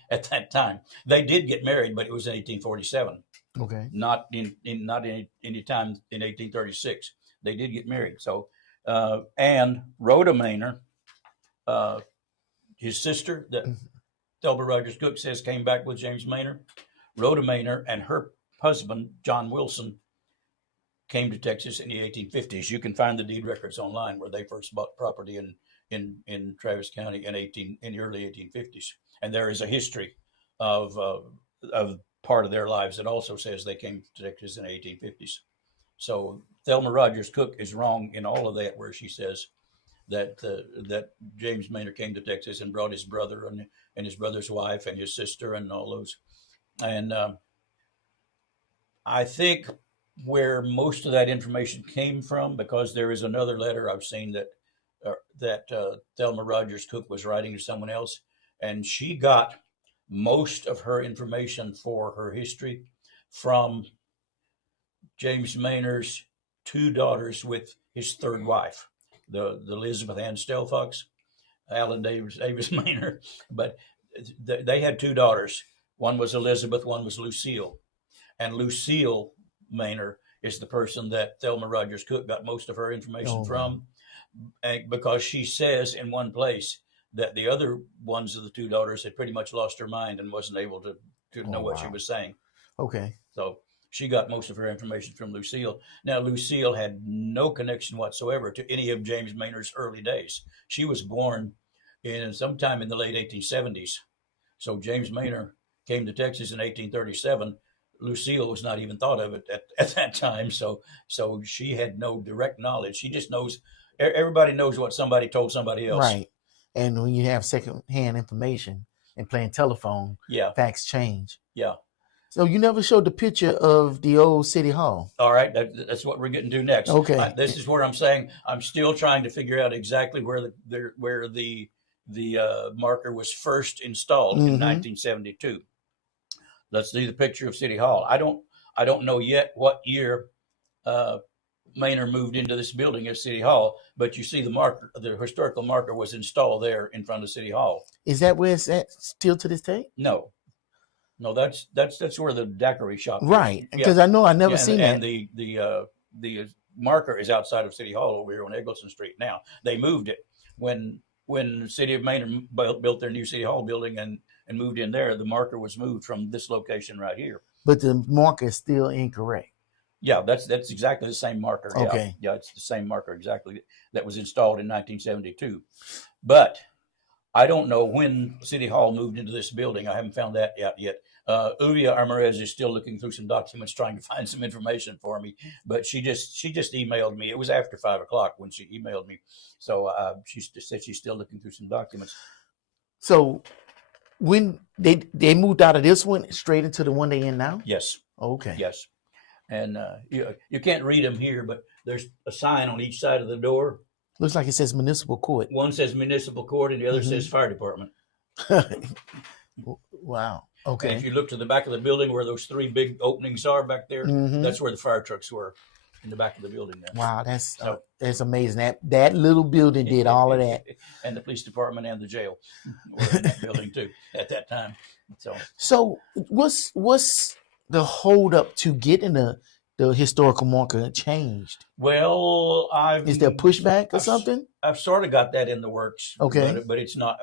at that time. They did get married, but it was in 1847. Okay. Not in any time in 1836. They did get married. So and Rhoda Manor, his sister, that Thelma Rogers Cook says came back with James Manor. Rhoda Manor and her husband, John Wilson, came to Texas in the 1850s. You can find the deed records online where they first bought property in Travis County in the early 1850s. And there is a history of part of their lives that also says they came to Texas in the 1850s. So Thelma Rogers Cook is wrong in all of that, where she says that James Manor came to Texas and brought his brother and his brother's wife and his sister and all those. And I think where most of that information came from, because there is another letter I've seen that Thelma Rogers Cook was writing to someone else, and she got most of her information for her history from James Manor's 2 daughters with his 3rd wife, the Elizabeth Ann Stelfox, Alan Davis Manor. But they had 2 daughters. One was Elizabeth, one was Lucille. And Lucille Manor is the person that Thelma Rogers Cook got most of her information from, because she says in one place that the other ones of the 2 daughters had pretty much lost her mind and wasn't able to know what she was saying. Okay. So she got most of her information from Lucille. Now, Lucille had no connection whatsoever to any of James Manor's early days. She was born sometime in the late 1870s. So James Manor came to Texas in 1837. Lucille was not even thought of it at that time. So she had no direct knowledge. She just knows, everybody knows what somebody told somebody else. Right. And when you have secondhand information and playing telephone, facts change. Yeah. So you never showed the picture of the old city hall. All right, that's what we're getting to next. Okay. This is where I'm saying I'm still trying to figure out exactly where the marker was first installed in 1972. Let's do the picture of City Hall. I don't know yet what year Manor moved into this building as City Hall, but you see the historical marker was installed there in front of City Hall. Is that where it's at still to this day? No, that's where the daiquiri shop is. Right, because I know I never seen that. And the marker is outside of City Hall over here on Eggleston Street. Now they moved it when the City of Manor built their new City Hall building and moved in there. The marker was moved from this location right here. But the marker is still incorrect. Yeah, that's exactly the same marker. Okay. Yeah, it's the same marker exactly that was installed in 1972. But I don't know when City Hall moved into this building. I haven't found that out yet. Uvia Armarez is still looking through some documents, trying to find some information for me. But she just emailed me. It was after 5 o'clock when she emailed me. So she said she's still looking through some documents. So when they moved out of this one straight into the one they in now? Yes. Okay. Yes. And you can't read them here, but there's a sign on each side of the door. Looks like it says municipal court. One says municipal court and the other says fire department. Wow. Okay. And if you look to the back of the building where those 3 big openings are back there, that's where the fire trucks were, in the back of the building there. Wow, that's amazing. That little building did all of that. And the police department and the jail were in that building too at that time. So what's the hold up to getting the historical marker changed? Well, is there pushback or something? I've sort of got that in the works. Okay. But it's not,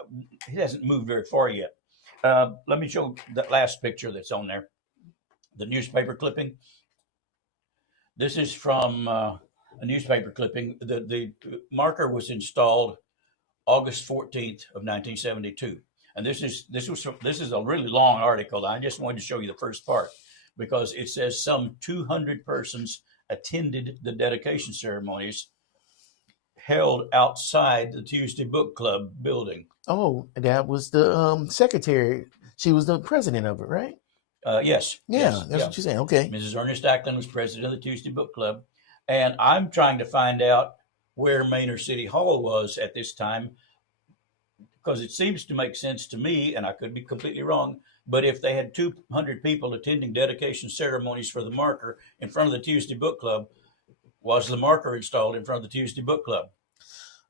it hasn't moved very far yet. Let me show that last picture that's on there. The newspaper clipping. This is from a newspaper clipping. The marker was installed August 14th of 1972. And this is a really long article. I just wanted to show you the first part because it says some 200 persons attended the dedication ceremonies held outside the Tuesday Book Club building. Oh, that was the secretary. She was the president of it, right? Yes. Yeah, yes, that's what you're saying. Okay. Mrs. Ernest Ackland was president of the Tuesday Book Club. And I'm trying to find out where Manor City Hall was at this time, because it seems to make sense to me, and I could be completely wrong, but if they had 200 people attending dedication ceremonies for the marker in front of the Tuesday Book Club, was the marker installed in front of the Tuesday Book Club?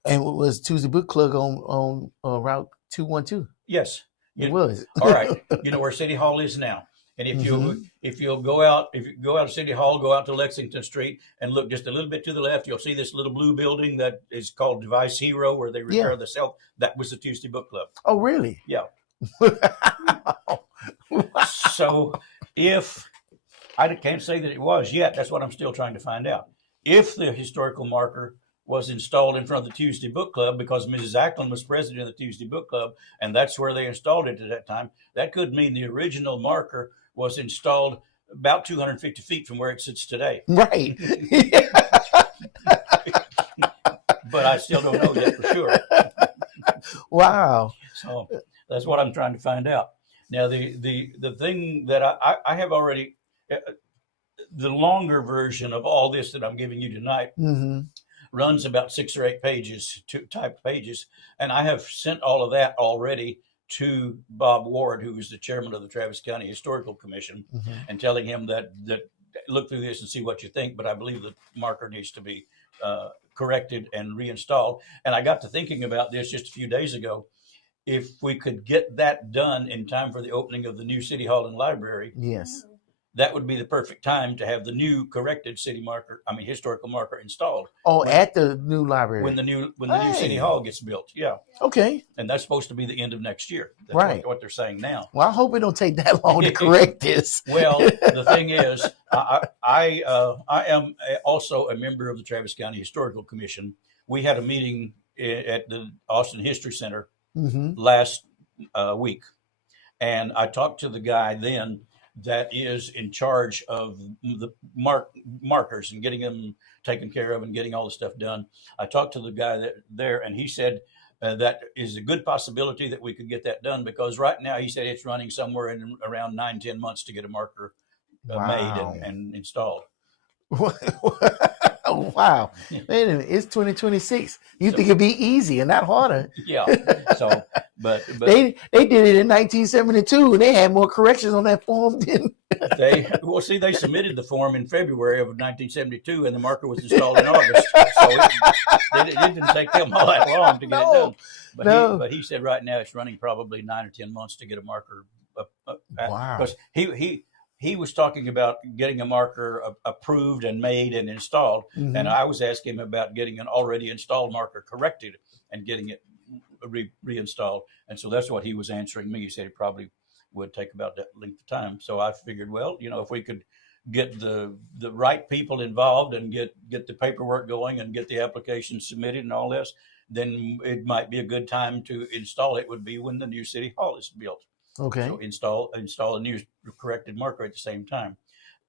And what was Tuesday Book Club on Route 212? Yes. It was. All right. You know where City Hall is now. And if you'll go out of City Hall, go out to Lexington Street and look just a little bit to the left, you'll see this little blue building that is called Device Hero, where they repair the cell. That was the Tuesday Book Club. Oh, really? Yeah. So if I can't say that it was yet, that's what I'm still trying to find out. If the historical marker was installed in front of the Tuesday Book Club because Mrs. Ackland was president of the Tuesday Book Club, and that's where they installed it at that time, that could mean the original marker was installed about 250 feet from where it sits today. Right. But I still don't know yet for sure. Wow. So that's what I'm trying to find out. Now, the thing that I have already, the longer version of all this that I'm giving you tonight runs about 6 or 8 pages, typed pages. And I have sent all of that already to Bob Ward, who is the chairman of the Travis County Historical Commission, and telling him that look through this and see what you think. But I believe the marker needs to be corrected and reinstalled. And I got to thinking about this just a few days ago. If we could get that done in time for the opening of the new City Hall and Library, yes, that would be the perfect time to have the new corrected historical marker installed. Oh, at the new library. When the new City Hall gets built. Yeah. Okay. And that's supposed to be the end of next year. That's right. What they're saying now. Well, I hope it don't take that long to correct this. Well, the thing is, I am also a member of the Travis County Historical Commission. We had a meeting at the Austin History Center last week. And I talked to the guy then that is in charge of the markers and getting them taken care of and getting all the stuff done. I talked to the guy there, and he said that is a good possibility that we could get that done, because right now he said it's running somewhere in around 9-10 months to get a marker made and installed. Wow. Wait a minute, it's 2026. You think it'd be easy and not harder. Yeah. So, but they did it in 1972 and they had more corrections on that form than they submitted the form in February of 1972 and the marker was installed in August. So it didn't take them all that long to get it done. But he said right now it's running probably 9 or 10 months to get a marker. Wow. Because he was talking about getting a marker approved and made and installed. And I was asking him about getting an already installed marker corrected and getting it reinstalled. And so that's what he was answering me. He said it probably would take about that length of time. So I figured, well, if we could get the right people involved and get the paperwork going and get the application submitted and all this, then it might be a good time to install it. Would be when the new City Hall is built. Okay. So install a new corrected marker at the same time.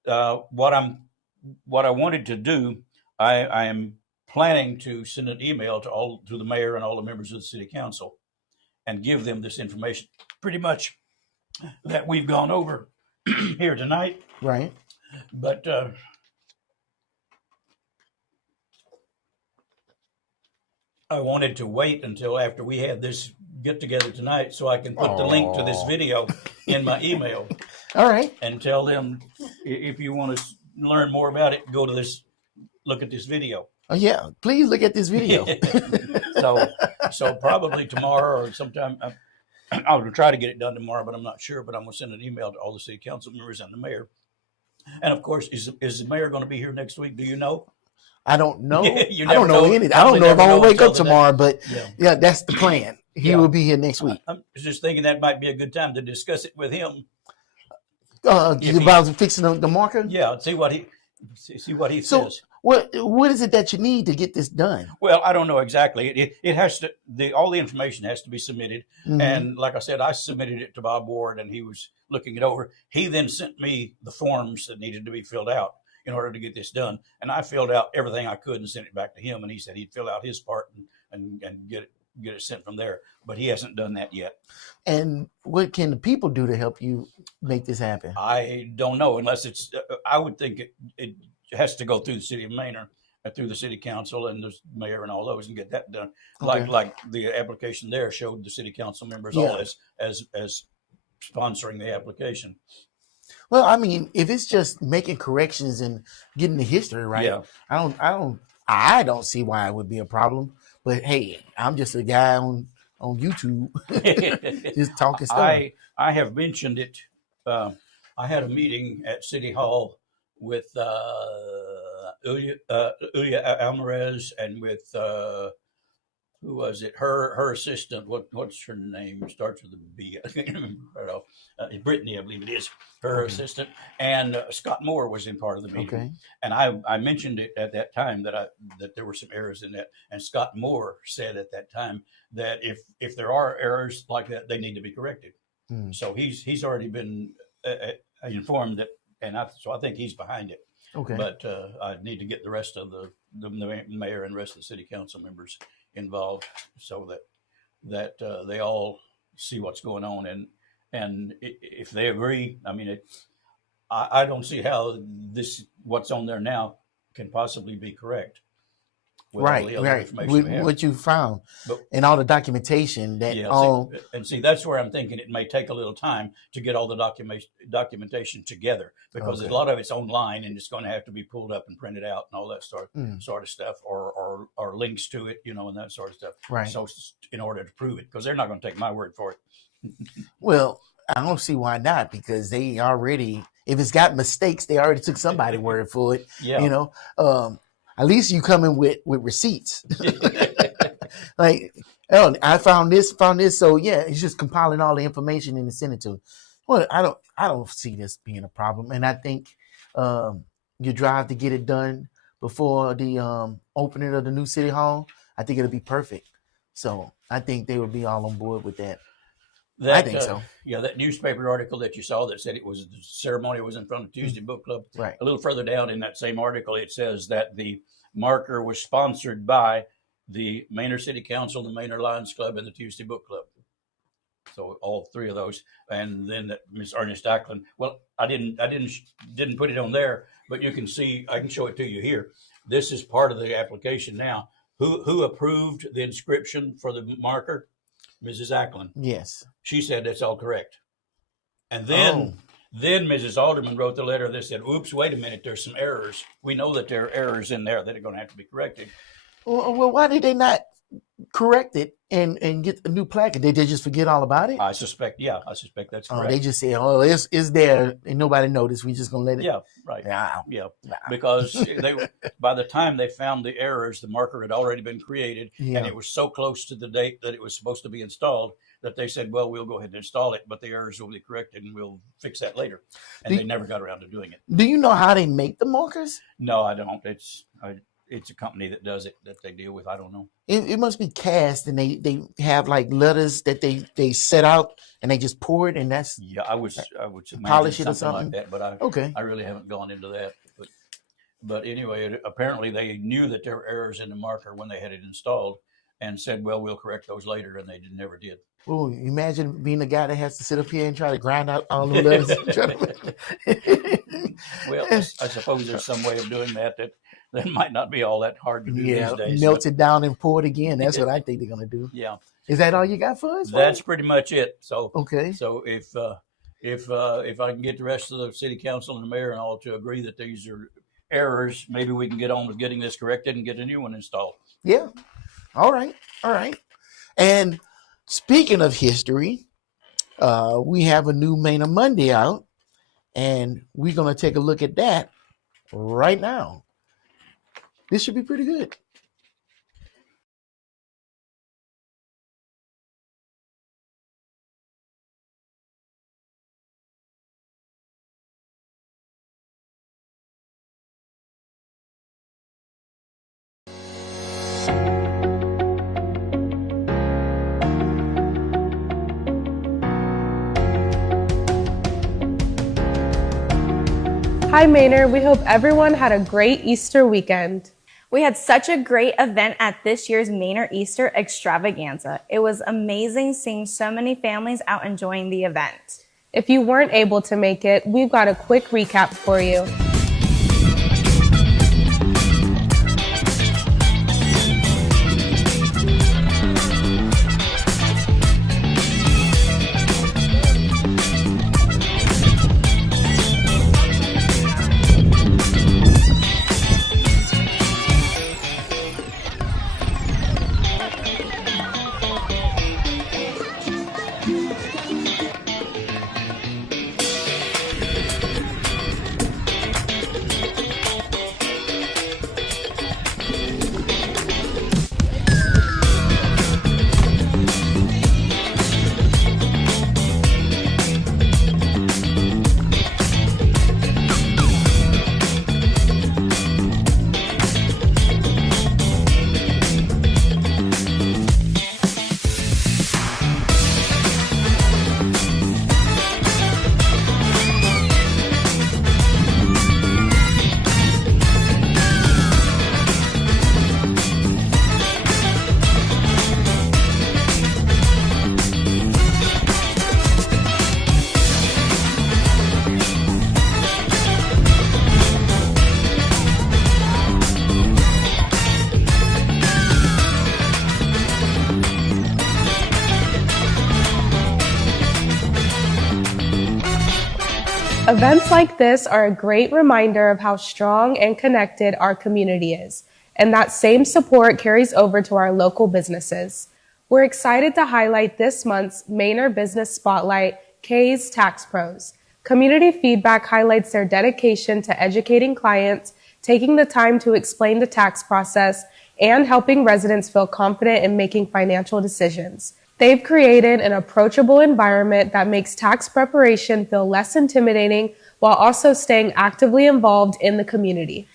What I wanted to do, I am planning to send an email to the mayor and all the members of the city council and give them this information, pretty much that we've gone over here tonight. Right. But I wanted to wait until after we had this get together tonight so I can put the link to this video in my email. All right. And tell them, if you want to learn more about it, look at this video. Oh, yeah. Please look at this video. So probably tomorrow or sometime, I'll try to get it done tomorrow, but I'm not sure. But I'm going to send an email to all the city council members and the mayor. And of course, is the mayor going to be here next week? Do you know? I don't know. You I don't know anything. I don't know if I'm going to wake up tomorrow, but yeah, that's the plan. He will be here next week. I'm just thinking that might be a good time to discuss it with him. About fixing the marker? Yeah, see what See what he So says. what is it that you need to get this done? Well, I don't know exactly. It has to all the information has to be submitted, Mm-hmm. and like I said, I submitted it to Bob Ward, and he was looking it over. He then sent me the forms that needed to be filled out in order to get this done, and I filled out everything I could and sent it back to him, and he said he'd fill out his part and get it sent from there. But he hasn't done that yet. And what can the people do to help you make this happen? I don't know unless it's. I would think it has to go through the city of Manor, through the city council and the mayor and all those, and get that done. Okay. Like the application there showed the city council members Yeah. all as sponsoring the application. Well, I mean, if it's just making corrections and getting the history right, Yeah. I don't see why it would be a problem. But hey, I'm just a guy on YouTube just talking stuff. I have mentioned it. I had a meeting at City Hall with Ulia Alvarez and with who was it? Her assistant. What's her name? Starts with a B. I can't remember right off. Brittany, I believe it is. Her assistant, and Scott Moore was in part of the meeting. Okay. And I mentioned it at that time that there were some errors in that. And Scott Moore said at that time that if there are errors like that, they need to be corrected. So he's already been informed that, so I think he's behind it. Okay. But I need to get the rest of the mayor and the rest of the city council members involved so that they all see what's going on, and if they agree, I mean, I don't see how what's on there now can possibly be correct. With all the other information with we have. what you found But, and all the documentation that see, that's where I'm thinking it may take a little time to get all the documentation together, because a lot of it's online and it's going to have to be pulled up and printed out and all that sort of stuff, or links to it, and that sort of stuff. Right. So in order to prove it, because they're not going to take my word for it. Well, I don't see why not, because they already, if it's got mistakes, they already took somebody's word for it. Yeah. At least you come in with receipts. Like, oh, I found this. So yeah, it's just compiling all the information and send it to it. Well, I don't see this being a problem. And I think your drive to get it done before the opening of the new city hall, I think it'll be perfect. So I think they would be all on board with that. I think so. Yeah, that newspaper article that you saw that said the ceremony was in front of Tuesday Book Club. Right. A little further down in that same article, it says that the marker was sponsored by the Manor City Council, the Manor Lions Club, and the Tuesday Book Club. So all three of those, and then that Miss Ernest Ackland. Well, I didn't put it on there, but you can see. I can show it to you here. This is part of the application now. Who approved the inscription for the marker? Mrs. Ackland. Yes. She said that's all correct. And then Mrs. Alderman wrote the letter that said, oops, wait a minute, there's some errors. We know that there are errors in there that are going to have to be corrected. Well, why did they not correct it and get a new plaque? Did they just forget all about it? I suspect that's correct. They just say, oh, it's there and nobody noticed. We just going to let it. Yeah, right. Nah. Yeah, because by the time they found the errors, the marker had already been created, and it was so close to the date that it was supposed to be installed that they said, well, we'll go ahead and install it, but the errors will be corrected and we'll fix that later. And they never got around to doing it. Do you know how they make the markers? No, I don't. It's a company that does it, that they deal with. I don't know. It must be cast, and they have like letters that they set out and they just pour it, and that's I would polish it or something like that, but I really haven't gone into that. But anyway, apparently they knew that there were errors in the marker when they had it installed, and said, well, we'll correct those later, and they never did. Well, imagine being the guy that has to sit up here and try to grind out all the letters. Well, I suppose there's some way of doing that might not be all that hard to do these days. Melt it down and pour it again. That's what I think they're going to do. Yeah. Is that all you got for us? That's pretty much it. So okay. So if I can get the rest of the city council and the mayor and all to agree that these are errors, maybe we can get on with getting this corrected and get a new one installed. Yeah. All right. And speaking of history, we have a new Manor Monday out, and we're going to take a look at that right now. This should be pretty good. Hi Manor, we hope everyone had a great Easter weekend. We had such a great event at this year's Manor Easter Extravaganza. It was amazing seeing so many families out enjoying the event. If you weren't able to make it, we've got a quick recap for you. Events like this are a great reminder of how strong and connected our community is, and that same support carries over to our local businesses. We're excited to highlight this month's Manor Business Spotlight, K's Tax Pros. Community feedback highlights their dedication to educating clients, taking the time to explain the tax process, and helping residents feel confident in making financial decisions. They've created an approachable environment that makes tax preparation feel less intimidating while also staying actively involved in the community.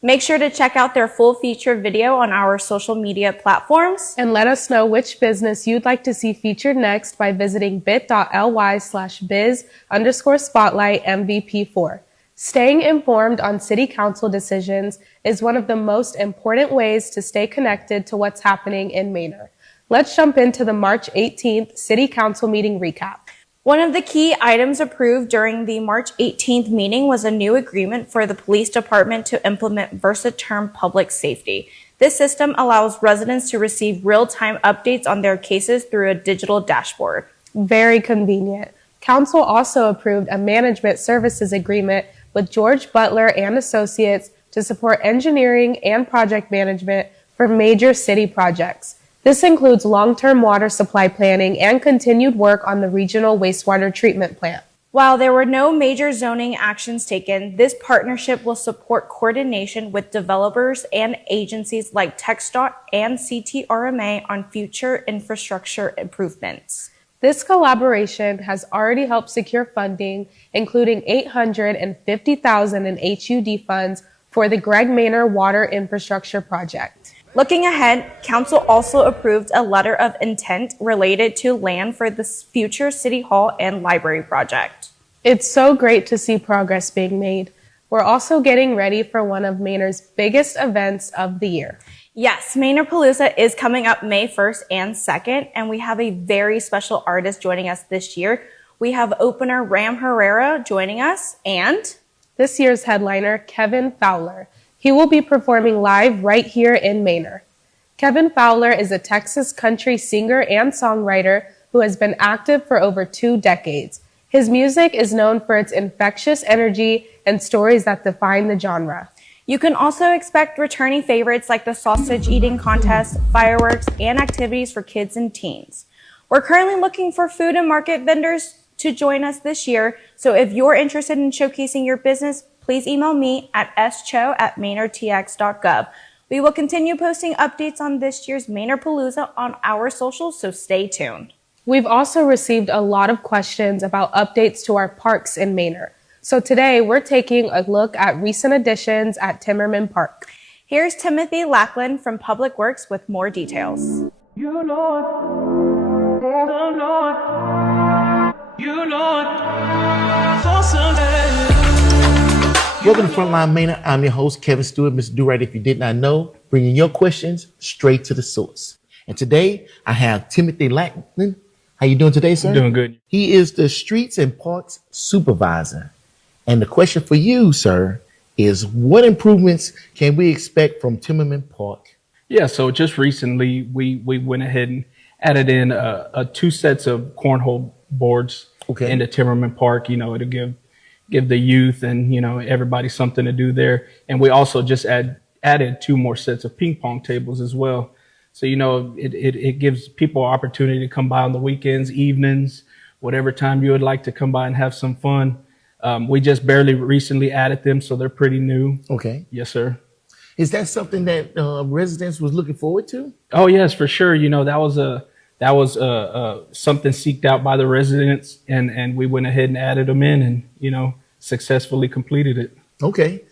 Make sure to check out their full feature video on our social media platforms. And let us know which business you'd like to see featured next by visiting bit.ly/biz_spotlight MVP4. Staying informed on City Council decisions is one of the most important ways to stay connected to what's happening in Manor. Let's jump into the March 18th City Council meeting recap. One of the key items approved during the March 18th meeting was a new agreement for the police department to implement Versaterm Public Safety. This system allows residents to receive real-time updates on their cases through a digital dashboard. Very convenient. Council also approved a management services agreement with George Butler and Associates to support engineering and project management for major city projects. This includes long-term water supply planning and continued work on the regional wastewater treatment plant. While there were no major zoning actions taken, this partnership will support coordination with developers and agencies like TxDOT and CTRMA on future infrastructure improvements. This collaboration has already helped secure funding, including $850,000 in HUD funds for the Greg Manor Water Infrastructure Project. Looking ahead, Council also approved a letter of intent related to land for the future City Hall and Library project. It's so great to see progress being made. We're also getting ready for one of Manor's biggest events of the year. Yes, Manorpalooza is coming up May 1st and 2nd, and we have a very special artist joining us this year. We have opener Ram Herrera joining us, and this year's headliner, Kevin Fowler. He will be performing live right here in Manor. Kevin Fowler is a Texas country singer and songwriter who has been active for over 2 decades. His music is known for its infectious energy and stories that define the genre. You can also expect returning favorites like the sausage eating contest, fireworks, and activities for kids and teens. We're currently looking for food and market vendors to join us this year, so if you're interested in showcasing your business, please email me at scho@manortx.gov. We will continue posting updates on this year's Manorpalooza on our socials, so stay tuned. We've also received a lot of questions about updates to our parks in Manor. So today we're taking a look at recent additions at Timmerman Park. Here's Timothy Lackland from Public Works with more details. You Lord, the Lord, you Lord, for Sunday. Welcome to Frontline Manor. I'm your host, Kevin Stewart, Mr. Do-Right. If you did not know, bringing your questions straight to the source. And today I have Timothy Lackman. How you doing today, sir? Doing good. He is the Streets and Parks Supervisor. And the question for you, sir, is what improvements can we expect from Timmerman Park? Yeah, so just recently we went ahead and added in two sets of cornhole boards into Timmerman Park. You know, it'll give the youth and, you know, everybody something to do there. And we also just added two more sets of ping pong tables as well. So, you know, it gives people an opportunity to come by on the weekends, evenings, whatever time you would like to come by and have some fun. We just barely recently added them, so they're pretty new. Okay. Yes, sir. Is that something that residents was looking forward to? Oh, yes, for sure. You know, that was something seeked out by the residents, and we went ahead and added them in and, you know, successfully completed it. Okay.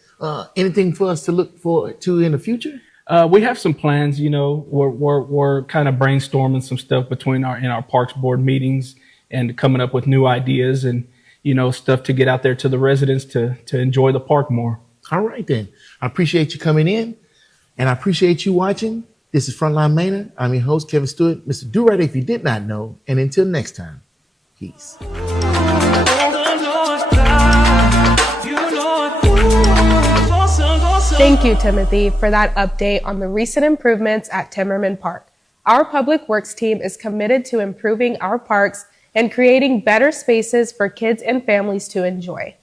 Anything for us to look forward to in the future? We have some plans. You know, we're kind of brainstorming some stuff between our Parks Board meetings and coming up with new ideas and, you know, stuff to get out there to the residents to enjoy the park more. All right, then. I appreciate you coming in, and I appreciate you watching. This is Frontline Manor. I'm your host, Kevin Stewart, Mr. Do-Right if you did not know. And until next time, peace. Thank you, Timothy, for that update on the recent improvements at Timmerman Park. Our Public Works team is committed to improving our parks and creating better spaces for kids and families to enjoy.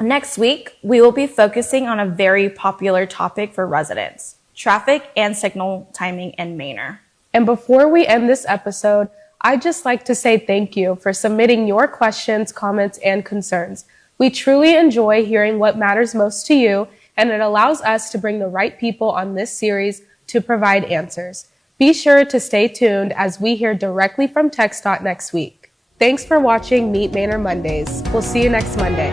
Next week, we will be focusing on a very popular topic for residents: traffic and signal timing in Manor. And before we end this episode, I'd just like to say thank you for submitting your questions, comments, and concerns. We truly enjoy hearing what matters most to you, and it allows us to bring the right people on this series to provide answers. Be sure to stay tuned as we hear directly from TxDOT next week. Thanks for watching Meet Manor Mondays. We'll see you next Monday.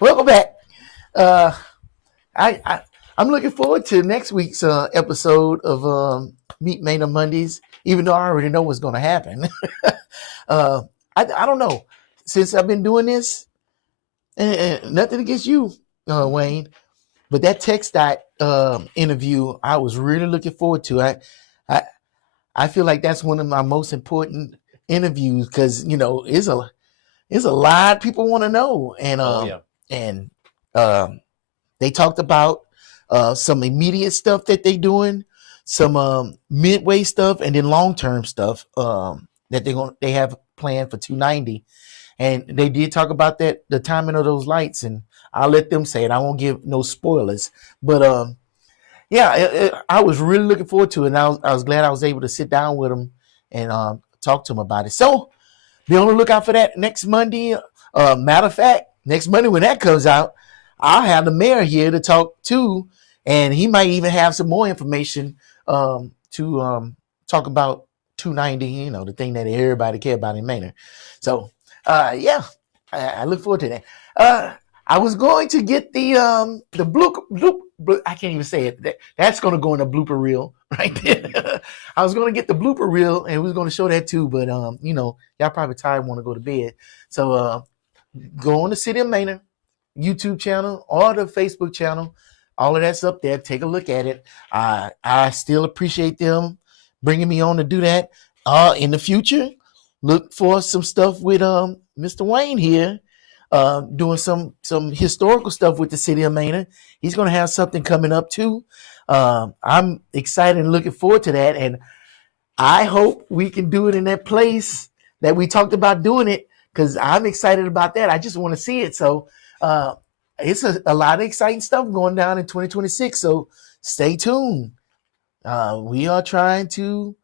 Welcome back. I'm looking forward to next week's episode of Meet Manor Mondays, even though I already know what's going to happen. I don't know. Since I've been doing this, and nothing against you, Wayne, but that TxDOT interview, I was really looking forward to. I feel like that's one of my most important interviews because, you know, it's a lot people want to know. And they talked about some immediate stuff that they're doing, some midway stuff, and then long-term stuff that they have planned for 290. And they did talk about that, the timing of those lights, and I'll let them say it. I won't give no spoilers. But I was really looking forward to it, and I was glad I was able to sit down with them and talk to them about it. So be on the lookout for that next Monday. Matter of fact, next Monday when that comes out, I'll have the mayor here to talk to, and he might even have some more information to talk about 290, you know, the thing that everybody care about in Manor. So, I look forward to that. I was going to get the bloop, I can't even say it. That's going to go in a blooper reel right there. I was going to get the blooper reel, and we was going to show that too, but you know, y'all probably tired, want to go to bed. So go on the City of Manor YouTube channel or the Facebook channel. All of that's up there. Take a look at it. I still appreciate them bringing me on to do that. In the future, look for some stuff with Mr. Wayne here, doing some historical stuff with the City of Manor. He's going to have something coming up too. I'm excited and looking forward to that, and I hope we can do it in that place that we talked about doing it, because I'm excited about that. I just want to see it. So it's a lot of exciting stuff going down in 2026. So stay tuned. We are trying to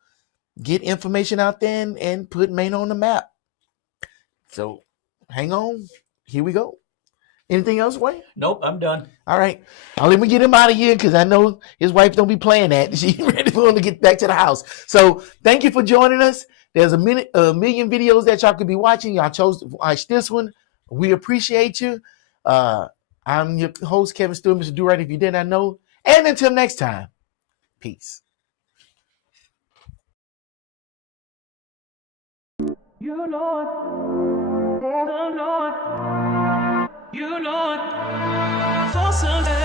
get information out there and put Maine on the map. So hang on. Here we go. Anything else, Wayne? Nope, I'm done. All right. I'll let me get him out of here because I know his wife don't be playing that. She's ready for him to get back to the house. So thank you for joining us. There's a million videos that y'all could be watching. Y'all chose to watch this one. We appreciate you. I'm your host, Kevin Stewart, Mr. Do Right if you did not know. And until next time, peace. You Lord, the Lord, you Lord, so someday.